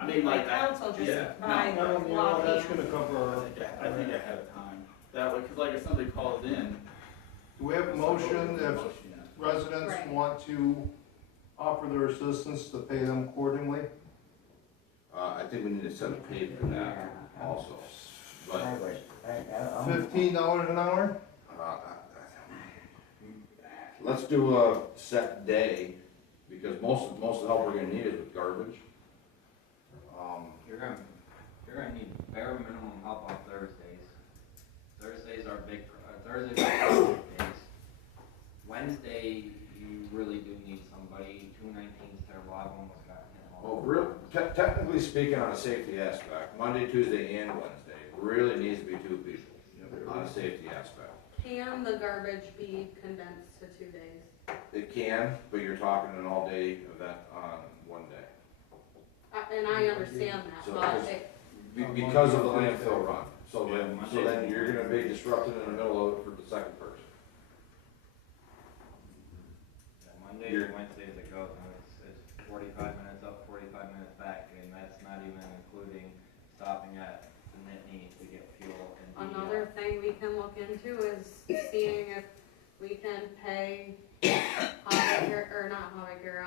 I mean, like that. council just Yeah, by no, law that's can't. gonna cover, I think ahead of time. That way, cause like if somebody calls in. Do we have a motion if Yeah. residents Right. want to offer their assistance to pay them accordingly? I think we need to set a pay for that also, but, $15 an hour? uh, let's do a set day, because most of the help we're gonna need is with garbage. You're gonna need bare minimum help on Thursdays. Thursdays are big, Thursdays are project days. Wednesday, you really do need somebody. 219 is terrible, I've almost gotten it all. Well, technically speaking, on a safety aspect, Monday, Tuesday, and Wednesday, really needs to be 2 people on a safety aspect. Can the garbage be condensed to 2 days? It can, but you're talking an all-day event on one day. And I understand that, So but it's- it, Because of the landfill run. So Yeah, then, Monday. you're gonna be disrupted in the middle of it for the second person. Yeah, Mondays You're- and Wednesdays it goes, and it's 45 minutes up, 45 minutes back, and that's not even including stopping at the Nittany to get fuel and the, another thing we can look into is seeing if we can pay Hobbiger, or not Hobbiger,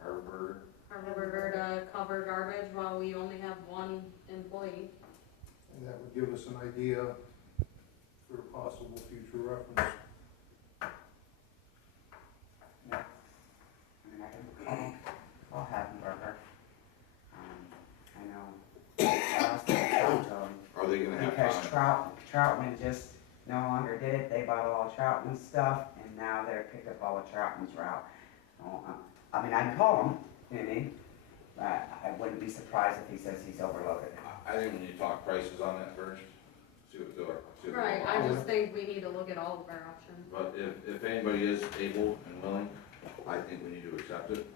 Harvard. Harvard to cover garbage while we only have one employee. And that would give us an idea for possible future reference. I mean, I can call Happenberger. I know. I was gonna talk to him. Are they gonna have Because time? Troutman just no longer did it, they bought all Troutman's stuff, and now they're picked up all of Troutman's route. So, I mean, I can call him, you know what I mean? But I wouldn't be surprised if he says he's overloaded. I think we need to talk prices on that first. See what the. Right, I just think we need to look at all of our options. But if anybody is able and willing, I think we need to accept it.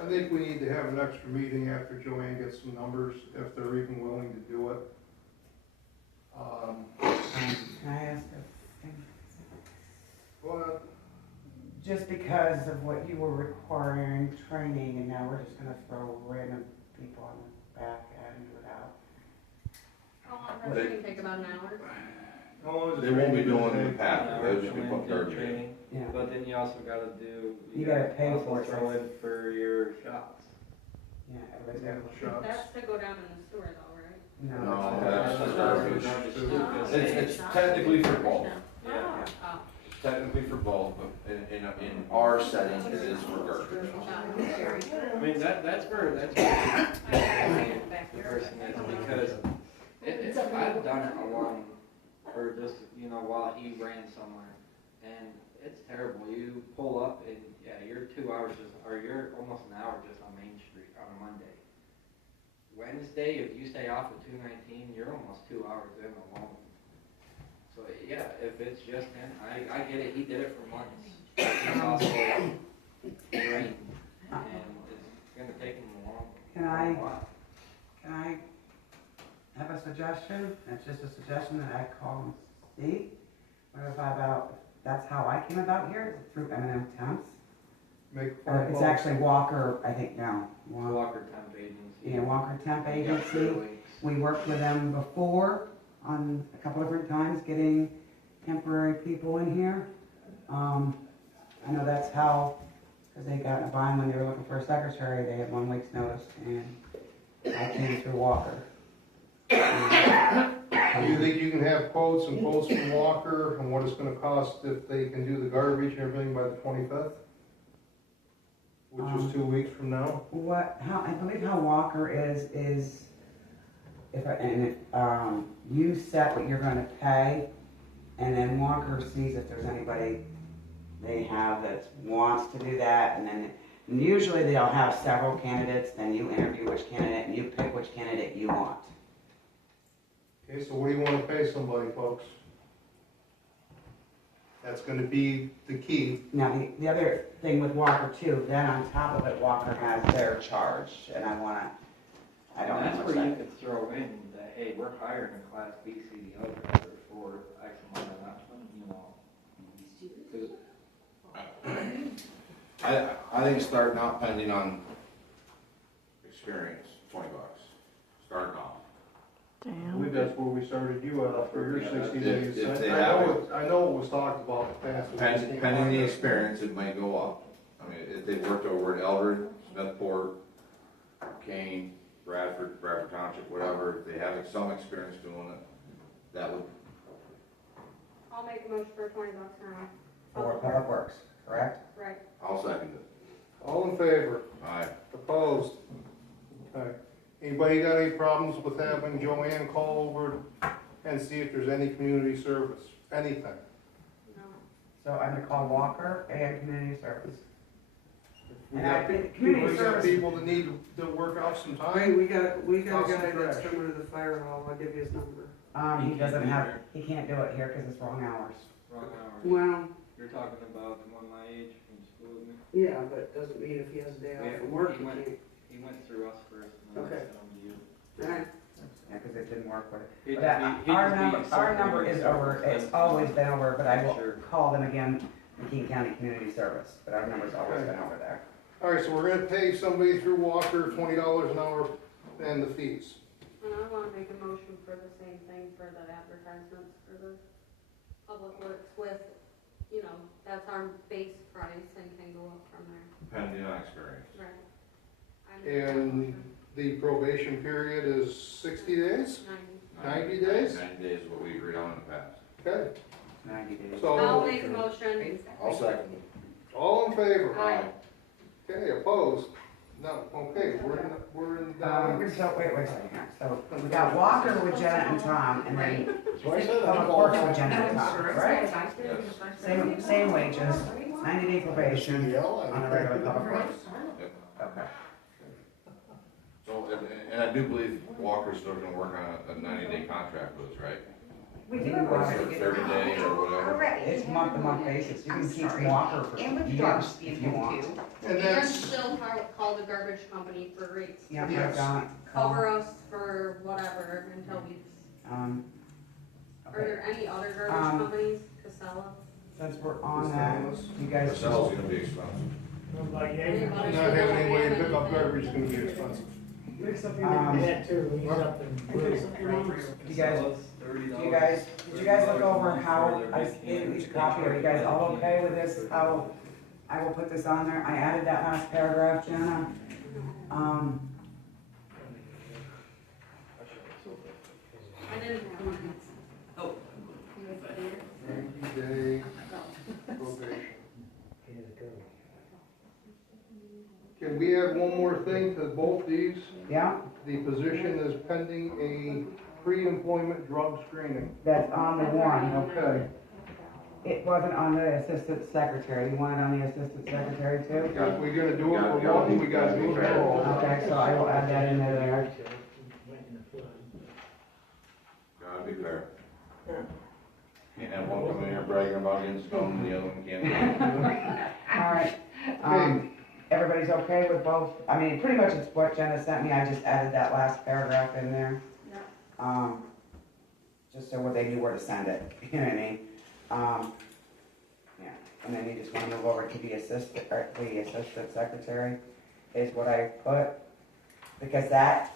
I think we need to have an extra meeting after Joanne gets some numbers, if they're even willing to do it. Can I ask a thing? Well, Just because of what you were requiring training, and now we're just gonna throw random people on the back and do it out. How long does it take, about an hour? how long is it They won't be training doing today? the path, they'll just be Come in, putting do garbage in. training, Yeah. but then you also gotta do. You gotta pay also for it, throw so- in for your shots. Yeah, everybody's got to Shots. That's to go down in the sewer though, right? No, That's that's garbage. Oh, It's technically for both. Oh, oh. Technically for both, but in our setting, it is for garbage. I mean, that's where the person is, because if I've done it alone, or just, while he ran somewhere, and it's terrible, you pull up and, yeah, you're 2 hours or you're almost an hour just on Main Street on a Monday. Wednesday, if you stay off at 219, you're almost 2 hours in alone. So, yeah, if it's just him, I get it, he did it for months. He's also drained, and it's gonna take him a long Can I- while. Can I have a suggestion? It's just a suggestion that I call and see. What if that's how I came about here, is it through M&M Temps? Make a Or phone it's call. actually Walker, I think now. Walker Temp Agency. Yeah, Walker Temp Yeah, Agency. links. We worked with them before on a couple different times, getting temporary people in here. I know that's how, because they got in a bind when they were looking for a secretary, they had 1 week's notice, and I came through Walker. Do you think you can have quotes and quotes from Walker on what it's gonna cost if they can do the garbage and everything by the 25th? Which is 2 weeks from now? I believe how Walker is you set what you're gonna pay, and then Walker sees if there's anybody they have that wants to do that, and then And usually they'll have several candidates, then you interview which candidate, and you pick which candidate you want. Okay, so what do you wanna pay somebody, folks? That's gonna be the key. Now, the other thing with Walker too, then on top of it, Walker has their charge, and I don't know That's how much where you that. could throw in that, hey, we're hiring a class B, C, D, O driver for X amount of that, you know. 'Cause I think starting out pending on experience, $20, starting off. I believe that's where we started you at, after your Yeah, 60 if- days. if they I have know I know it was talked about in the past. but we just Pending, can't pending find the it. experience, it may go up. I mean, if they worked over at Eldred, Smithport, Kane, Bradford Township, whatever, if they have some experience doing it, that would, I'll make a motion for $20 an hour. For Public Works, correct? Right. I'll second it. All in favor? Aye. Opposed? Okay. Anybody got any problems with having Joanne call over and see if there's any community service, anything? No. So I'm gonna call Walker and Community Service. We And I got think people, community we got service- people that need to work out some Hey, time. we got a Toss some guy that's trash. coming to the fire hall, I'll give you his number. He doesn't have, he can't do it here because it's wrong hours. Wrong hours. Well, You're talking about the one my age from school with me? yeah, but doesn't mean if he has a day off from work, he can't. He went through us first, and then I Okay. sent him to you. Alright, Yeah, because it didn't work with it. He'd But just be- he'd our just be number, our circling number me, is circling over, me. it's always been over, but I will Sure. call them again, McKean County Community Service, but our number's always been over there. All right, so we're gonna pay somebody through Walker $20 an hour and the fees. And I wanna make a motion for the same thing for the advertisements for the public works with, you know, that's our base price and can go up from there. Pending on experience. Right. I make that And motion. the probation period is 60 days? 90 days? 90 days is what we agreed on in the past. Okay, 90 days. so. I'll make a motion. I'll second it. All in favor? Aye. Okay, opposed? No, okay, we're in, So, wait a second here. So, we got Walker with Jenna and Tom, and then So I said Public I'm Works calling with Jenna and Tom, right? Yes. Same wages, 90-day probation CDL, on the regular Public Works. Yep. Okay. So, and I do believe Walker's still gonna work on a 90-day contract with us, right? We do Or want is it 30 day or whatever? It's month-to-month basis. You can keep Walker for years if you want. and You can that's, still call the garbage company for rates. Yeah, Yes. I've got. Cover us for whatever until we, Um, are okay, there any other garbage Um, companies, Casella? since we're on that, you guys. Casella's gonna be expensive. Anybody? not having anybody pick up garbage is gonna be expensive. Mix up Um, your, that too, he's up in Blue. You guys, did you guys look over how I gave each copy? Are you guys all okay with this? How I will put this on there? I added that last paragraph, Jenna. I didn't. Oh. 90-day probation. Can we add one more thing to both these? Yeah, The position is pending a pre-employment drug screening. that's on the one. Okay, It wasn't on the assistant secretary. You want it on the assistant secretary too? if we're gonna do it for one, we gotta do it for all. Okay, so I will add that in there. Gotta be fair. Can't have one coming here bragging about getting stoned and the other one can't. All right. Everybody's okay with both? I mean, pretty much it's what Jenna sent me. I just added that last paragraph in there. Yeah. Just so they knew where to send it, you know what I mean? Yeah, and then you just wanna move over to the assistant secretary is what I put. Because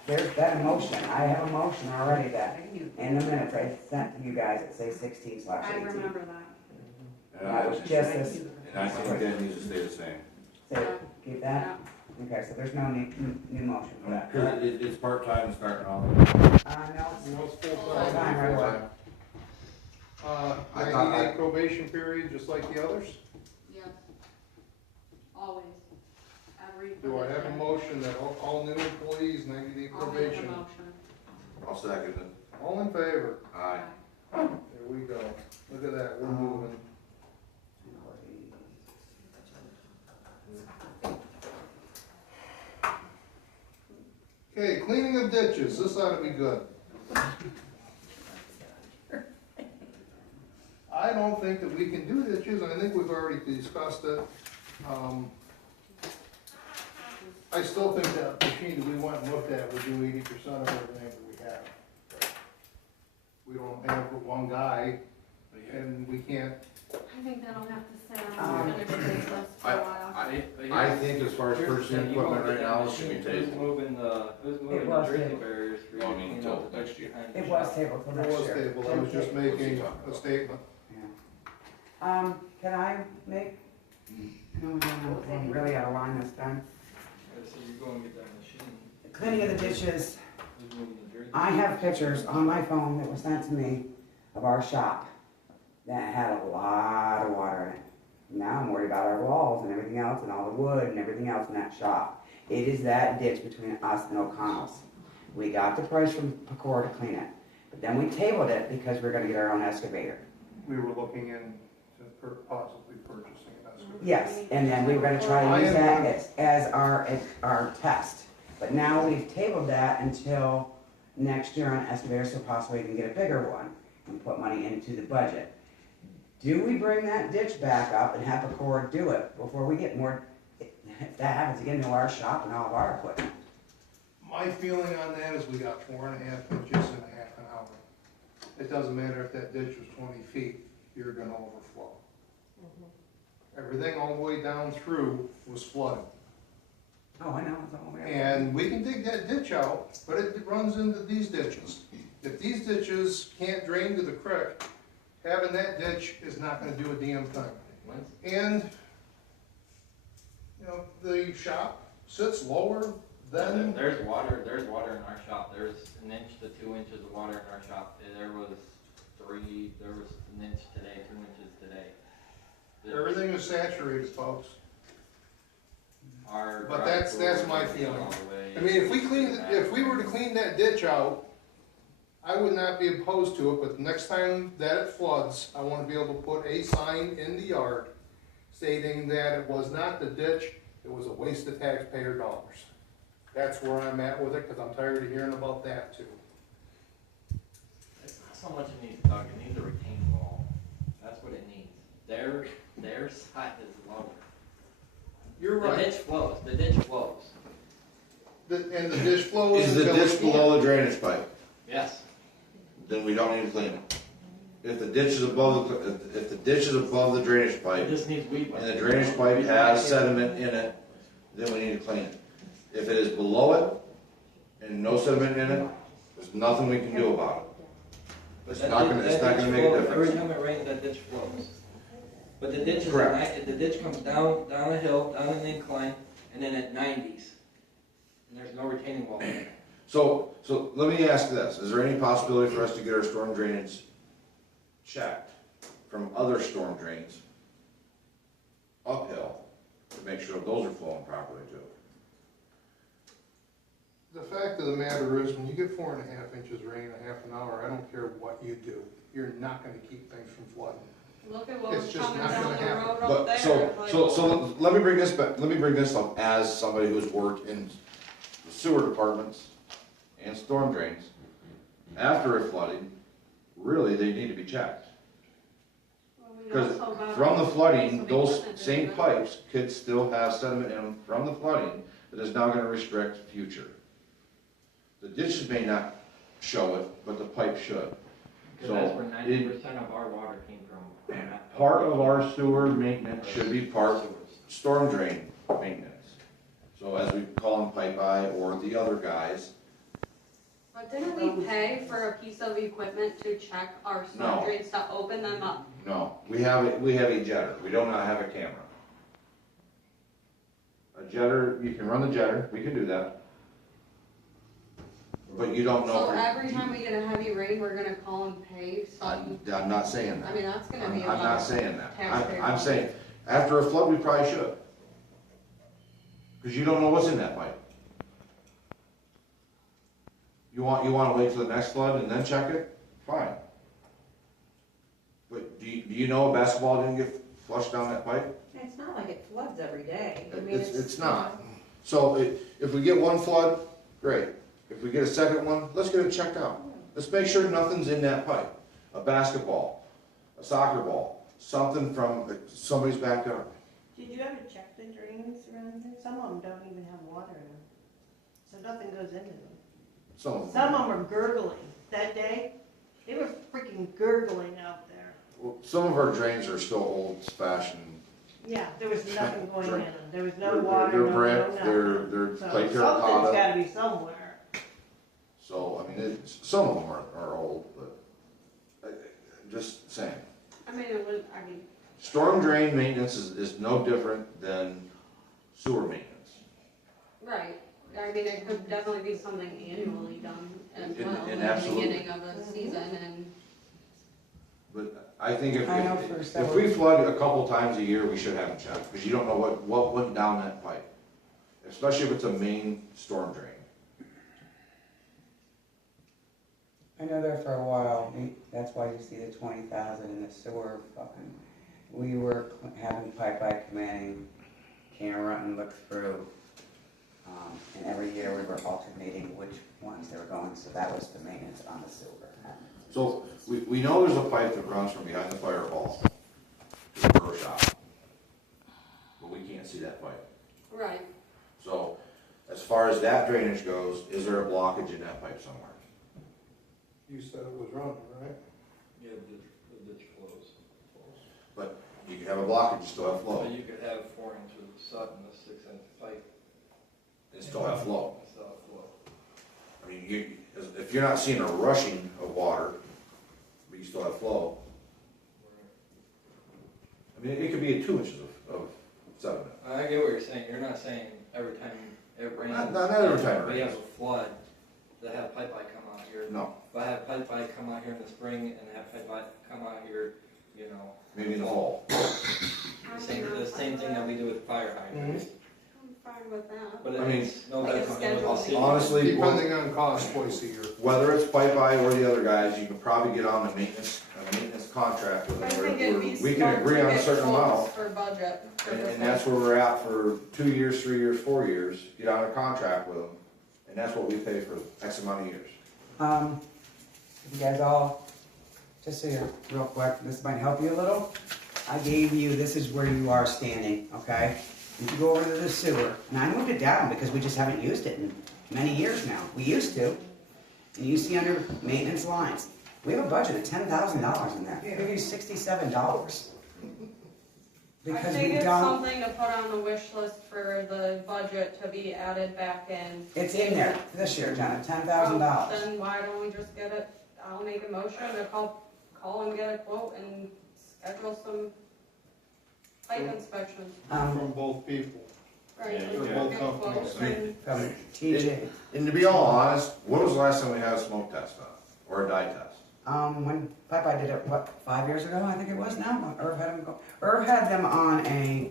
there's that motion, I have a motion already that, in the minutes I sent to you guys, it says 16/18. I remember that. And That was just this, and I think that needs to stay the same. say, keep that? Okay, so there's no new motion for that. Cause it's part-time starting off. No, No, it's full full-time right away. I thought 90-day probation period, just like the others? Yes. Always. Every. Do I have a motion that all new employees, 90-day I'll make the probation? motion. I'll second it. All in favor? Aye. There we go. Look at that, we're moving. Okay, cleaning of ditches, this ought to be good. I don't think that we can do ditches, and I think we've already discussed it. I still think that machine that we went and looked at would do 80% of everything that we have. We don't have but one guy, and we can't, I think that'll have to sit on the finished list for a while. I think as far as purchasing equipment right now, it should be Who's tabled. moving the was drinking tabled. barriers for you Well, to I mean, clean until up the next ditch year. behind the It shop? was tabled till it next was year. stable, I was just making a statement. Can I make, no, I'm really out of line this time. So you go and get that machine. Cleaning of the ditches, Who's moving the drinking? I have pictures on my phone that were sent to me of our shop that had a lot of water in it. Now I'm worried about our walls and everything else and all the wood and everything else in that shop. It is that ditch between us and O'Connell's. We got the price from Pecor to clean it, but then we tabled it because we're gonna get our own excavator. We were looking into possibly purchasing an excavator. Yes, and then we were gonna try to use that as our test. But now we've tabled that until next year on excavator, so possibly we can get a bigger one and put money into the budget. Do we bring that ditch back up and have Pecor do it before we get more, if that happens again to our shop and all of our equipment? My feeling on that is we got 4.5 inches in a half an hour. It doesn't matter if that ditch was 20 feet, you're gonna overflow. Everything all the way down through was flooded. Oh, I know, it's all the way up. And we can dig that ditch out, but it runs into these ditches. If these ditches can't drain to the creek, having that ditch is not gonna do a damn thing. And, you know, the shop sits lower than, There's water in our shop. There's an inch to 2 inches of water in our shop. There was an inch today, 2 inches today. everything is saturated, folks. Our But garage that's door my is feeling. all the way I mean, if we back. were to clean that ditch out, I would not be opposed to it, but the next time that it floods, I wanna be able to put a sign in the yard stating that it was not the ditch, it was a waste of taxpayer dollars. That's where I'm at with it, cause I'm tired of hearing about that too. It's not so much it needs, Doug, it needs a retaining wall. That's what it needs. Their side is lower. You're The right, ditch flows, the ditch flows. and the ditch flows Is the until ditch it can't. below the drainage pipe? Yes. Then we don't need to clean it. If the ditch is above if the ditch is above the drainage It pipe, just needs weed. and the drainage pipe has sediment in it, then we need to clean it. If it is below it, and no sediment in it, there's nothing we can do about it. It's not gonna make a Every difference. time it rains, that ditch flows. But the ditch is, Correct. the ditch comes down a hill, down an incline, and then at 90s. And there's no retaining wall in it. So let me ask this, is there any possibility for us to get our storm drainage checked from other storm drains uphill to make sure those are flowing properly too? The fact of the matter is, when you get 4.5 inches of rain in a half an hour, I don't care what you do, you're not gonna keep things from flooding. Look at what It's was just coming not down gonna the happen. road up But, there. so let me bring this back, let me bring this up as somebody who's worked in the sewer departments and storm drains. After a flooding, really, they need to be checked. Well, we Because also got from the all flooding, sorts of those equipment same in it. pipes could still have sediment in them from the flooding that is now gonna restrict future. The ditches may not show it, but the pipe should. Because that's So, where 90% of our water came from. Part of our sewer maintenance should be part of storm drain maintenance. So as we call them pipe eye or the other guys, But didn't we pay for a piece of equipment to check our No. storm drains to open them up? no, we have a jetter, we do not have a camera. A jetter, you can run the jetter, we can do that. But you don't know. So every time we get a heavy rain, we're gonna call and pay some, I'm not saying that. I mean, that's gonna I'm be a I'm lot not of saying that. taxpayer I'm money. saying, after a flood, we probably should. Because you don't know what's in that pipe. You wanna wait till the next flood and then check it? Fine. But do you know a basketball didn't get flushed down that pipe? It's not like it floods every day. I mean, It's not. So if we get one flood, great. if we get a second one, let's get it checked out. Let's make sure nothing's in that pipe. A basketball, a soccer ball, something from somebody's backyard. Did you ever check the drains around there? Some of them don't even have water in them, so nothing goes into them. Some of Some them. of them are gurgling. That day, they were freaking gurgling out there. Well, some of our drains are still old fashioned. Yeah, there was nothing going in Drink. them. There was They're- no water, they're no brick, nothing. they're So clay something's terracotta. gotta be somewhere. So, I mean, some of them are old, but just saying. I mean, it would, I mean, Storm drain maintenance is no different than sewer maintenance. right, I mean, it could definitely be something annually done as And- well, and in the absolutely. beginning of a season, and But I think I know for if several- we flood a couple times a year, we should have it checked, because you don't know what went down that pipe. Especially if it's a main storm drain. I know there for a while, that's why you see the 20,000 in the sewer fucking, we were having pipe by committing, came around and looked through. And every year we were alternating which ones they were going, so that was the maintenance on the sewer. So, we know there's a pipe that runs from behind the fire hall to the Borough shop. But we can't see that pipe. right. So, as far as that drainage goes, is there a blockage in that pipe somewhere? You said it was running, right? Yeah, the ditch flows. But you can have a blockage, you still have flow, But you could have 4 inches of sud in a 6-inch pipe. and still have flow. and still have flow. I mean, if you're not seeing a rushing of water, but you still have flow, I mean, it could be 2 inches of sediment. I get what you're saying, you're not saying every time it rains. Not every time it We have rains. a flood, to have pipe pipe come out here. No, If I have pipe pipe come out here in the spring and have pipe pipe come out here, you know. maybe in the fall. The same thing that we do with fire hydrants. I'm fine with that. But I mean, it's no like a different than with all schedule. Honestly, Depending on cost, twice a year. whether it's Pipe Eye or the other guys, you can probably get on a maintenance contract with I them. think it'd be We can smart agree to on a get certain quotes amount, for budget. and that's where we're at for 2 years, 3 years, 4 years, get on a contract with them, and that's what we pay for X amount of years. You guys all, just so you're real quick, this might help you a little. I gave you, this is where you are standing, okay? If you go over to the sewer, and I moved it down because we just haven't used it in many years now. We used to. And you see under maintenance lines, we have a budget of $10,000 in there. We give you $67. I Because think we it's don't, something to put on the wish list for the budget to be added back in. it's in there this year, Jenna, Oh, $10,000. Then why don't we just get it, I'll make a motion to call and get a quote and schedule some pipe inspections. From both people. Right, Yeah, let's yeah. get Both quotes companies. and From TJ. And to be all honest, when was the last time we had a smoke test done, or a dye test? When Popeye did it, what, 5 years ago, I think it was now? Irv had them on a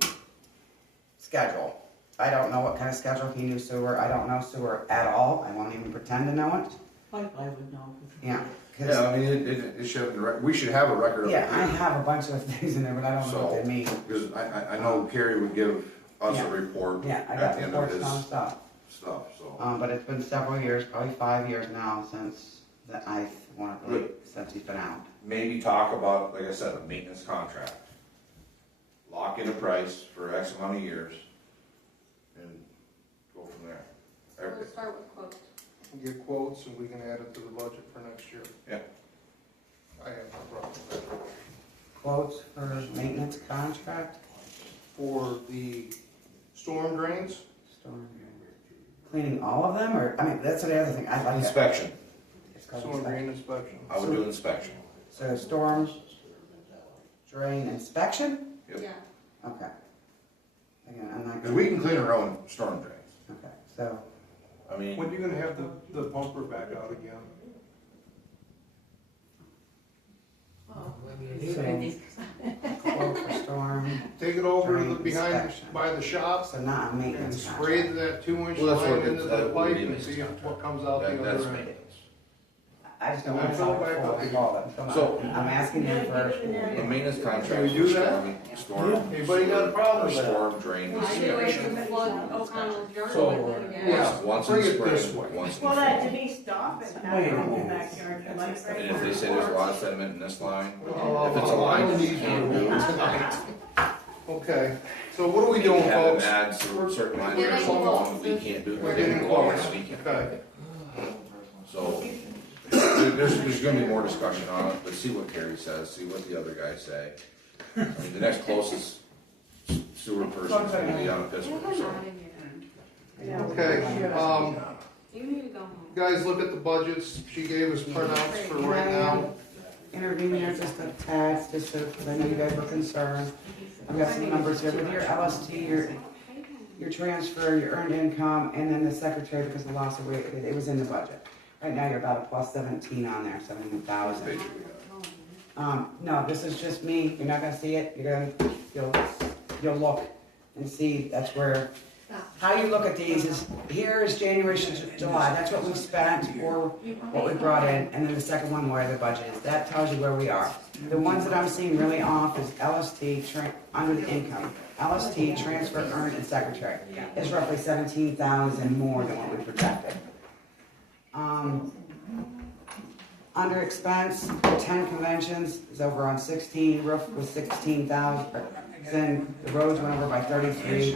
schedule. I don't know what kind of schedule he knew sewer. I don't know sewer at all. I won't even pretend to know it. I would know. Yeah. 'cause- Yeah, I mean, it should have, we should have a record of it. Yeah, I have a bunch of things in there, but I don't know what they mean. Because I know Kerry would give us a Yeah. report Yeah, I at got the end of reports his nonstop. stuff, so. But it's been several years, probably 5 years now since I want to believe, since he's been out. Maybe talk about, like I said, a maintenance contract. Lock in a price for X amount of years and go from there. we'll start with quotes. Get quotes and we can add it to the budget for next year. Yeah. I have no problem with that. Quotes for maintenance contract? For the storm drains, Storm. Cleaning all of them, or, I mean, that's the other thing, I'd like to. Inspection, It's called storm inspection. drain inspection. I would do inspection. So storm drain inspection? Yep. Yeah, Okay. Again, I'm not Because gonna. we can clean our own storm drains. Okay, so, I mean, When are you gonna have the bumper back out again? quote for storm, Take it over to the Drain behind, inspection. by the shop so not a and maintenance spray contract. that 2-inch Well, that's what line it- into that the would pipe be and maintenance see contract. what comes out the that's other end. maintenance. I just don't want to talk before I call them. So- I'm asking them first. The maintenance Can contract we do for that? storm, Anybody got a problem with that? storm drain I do it inspection. to flood O'Connell's yard So, with it again. Yeah. Once in Bring it this spring, way. once in Well, fall. that Denise Dobbin, that's in the backyard, you like And if they say there's a lot of sediment in this line, Oh, if it's a line that you can't do, tonight. Okay, so what are we maybe doing, have folks? them add certain lines that are so long that we can't do it, We're they getting can call close. us, we can. Okay, So, there's gonna be more discussion on it, but see what Terry says, see what the other guys say. I mean, the next closest sewer person is gonna be on Pittsburgh, so. okay, You need to go home. guys, look at the budgets. She gave us printouts for right now. Intervening there just a tad, just so, because I know you guys were concerned. I've got some numbers here with your LST, your transfer, your earned income, and then the secretary, because of the loss of weight, it was in the budget. Right now, you're about a plus 17 on there, 17,000. No, this is just me, you're not gonna see it, you'll look and see, that's where, how you look at these is, here is January to July, that's what we spent or what we brought in, and then the second one where the budget is, that tells you where we are. The ones that I'm seeing really off is LST, under the income, LST, transfer, earned, and secretary, is roughly 17,000 more than what we projected. Under expense, 10 conventions is over on 16, roof was 16,000, then the roads went over by 33.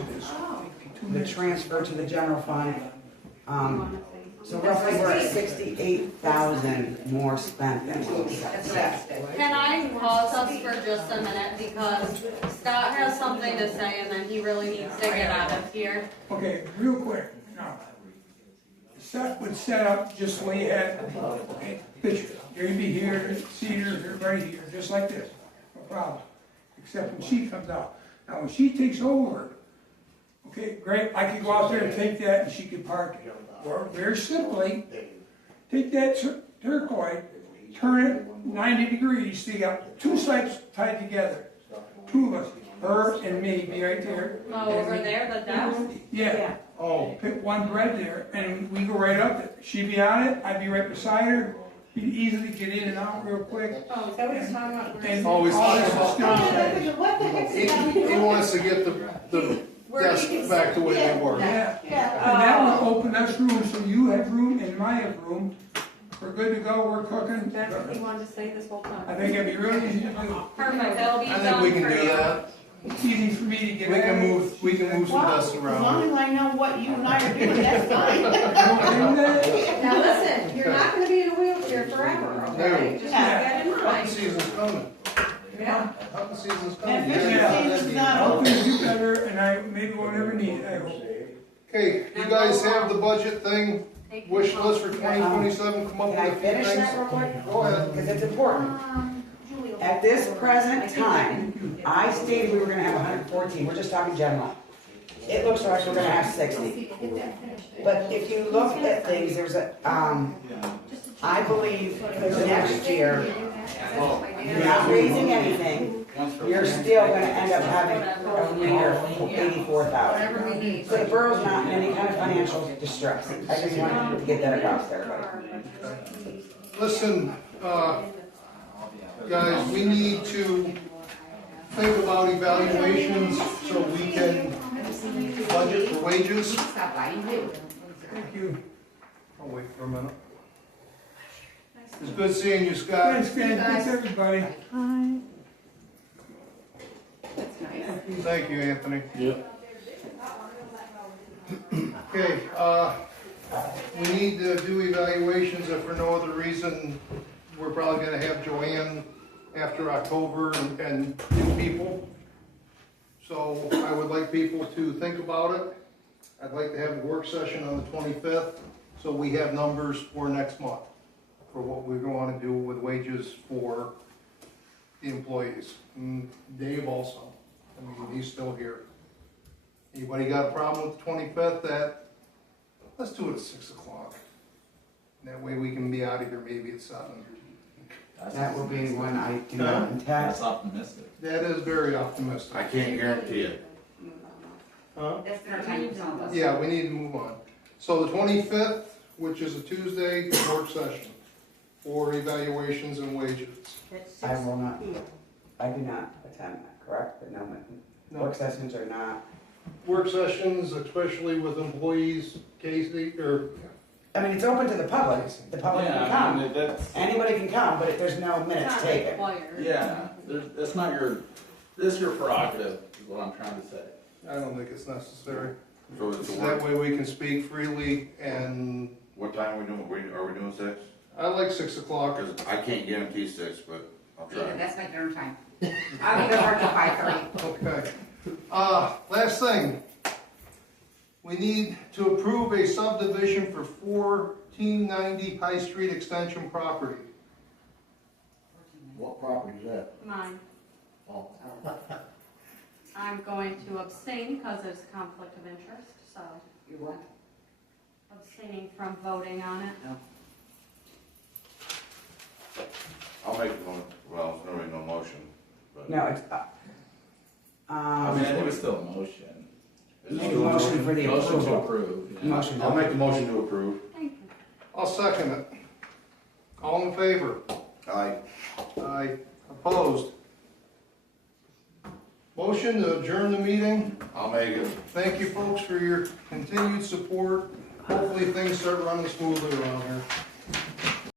The transfer to the general fund, so roughly we're at 68,000 more spent than what we said. Can I pause us for just a minute, because Scott has something to say, and then he really needs to get out of here. Okay, real quick, now, stuff was set up just the way you had, okay, picture. You're gonna be here, Cedar, you're right here, just like this, no problem, except when she comes out. Now, when she takes over, okay, great, I could go out there and take that and she could park it. Or very simply, take that turquoise, turn it 90 degrees, so you got two sides tied together. Two of us, her and me, be right there. Oh, over there, the desk? Yeah. Oh, Pick one bread there, and we go right up it. She'd be on it, I'd be right beside her. You'd easily get in and out real quick. Oh, is that what he's talking about? And Oh, he's all this talking is about- still. What the heck's he wants to get the desks back the way they were. Yeah. Yeah. And that will open us room, so you have room and I have room. We're good to go, we're cooking. That's what he wanted to say this whole time. I think it'd be really easy to do. Perfect, that'll be I think done we for can do you. that. It's easy for me to get We out. can move some desks As long around. as I know what you and I are doing, that's fine. Now, listen, you're not gonna be in a wheelchair forever, okay? Just keep that in Hunting mind. season's coming. Yeah. Hunting season's And coming. fishing season's not I'll over. think you better, and I maybe won't ever need it, I hope. Okay, you guys have the budget thing, wish list for 2027, come up Can I with a few finish that things. real quick? Go ahead. Because it's important. At this present time, I stated we were gonna have 114, we're just talking general. It looks like we're gonna have 60. But if you look at things, there's a, I believe next year, you're not raising anything, you're still gonna end up having a year 84,000. So the borough's not in any kind of financial distress. I just wanted to get that across to everybody. Listen, guys, we need to think about evaluations so we can budget for wages. Thank you. I'll wait for a minute. It's good seeing you, Scott. Thanks, Fran, thanks, everybody. Hi. Thank you, Anthony. Okay, we need to do evaluations if for no other reason. We're probably gonna have Joanne after October and new people. So I would like people to think about it. I'd like to have a work session on the 25th, so we have numbers for next month for what we're going to do with wages for the employees. And Dave also, I mean, he's still here. Anybody got a problem with the 25th? Let's do it at 6 o'clock. That way we can be out of here maybe at 7. That will be when I do Huh? that in tax. optimistic. That is very optimistic. I can't guarantee it. Huh? That's their time to tell us. Yeah, we need to move on. So the 25th, which is a Tuesday, work session for evaluations and wages. At I will not. 6 p.m. I do not attend that, correct? But no, No. work sessions are not. Work sessions, especially with employees, Casey, or, I mean, it's open to the public. The public can Yeah, I come. mean, that's, Anybody can come, but there's no It's minutes not taken. required. yeah, that's not your, this is your prerogative, is what I'm trying to say. I don't think it's necessary. So it's a That work, way we can speak freely, and what time are we doing, are we doing 6? I like 6 o'clock. Cause I can't guarantee 6, but I'll try. that's my dinner time. I'll be there till 5:30. Okay. Last thing. We need to approve a subdivision for 1490 High Street Extension property. What property is that? Mine. Oh. I'm going to abstain because there's a conflict of interest, so You what? abstaining from voting on it. I'll make one, well, there's really no motion, but. No, it's, I mean, I think it's still a motion. Is it make a still a motion for the Motion to approval. approve, yeah. Motion. I'll make the motion to approve. Thank you. I'll second it. All in favor? Aye. Aye. Opposed? Motion to adjourn the meeting. I'll make it. Thank you, folks, for your continued support. Hopefully, things start running smoothly around here.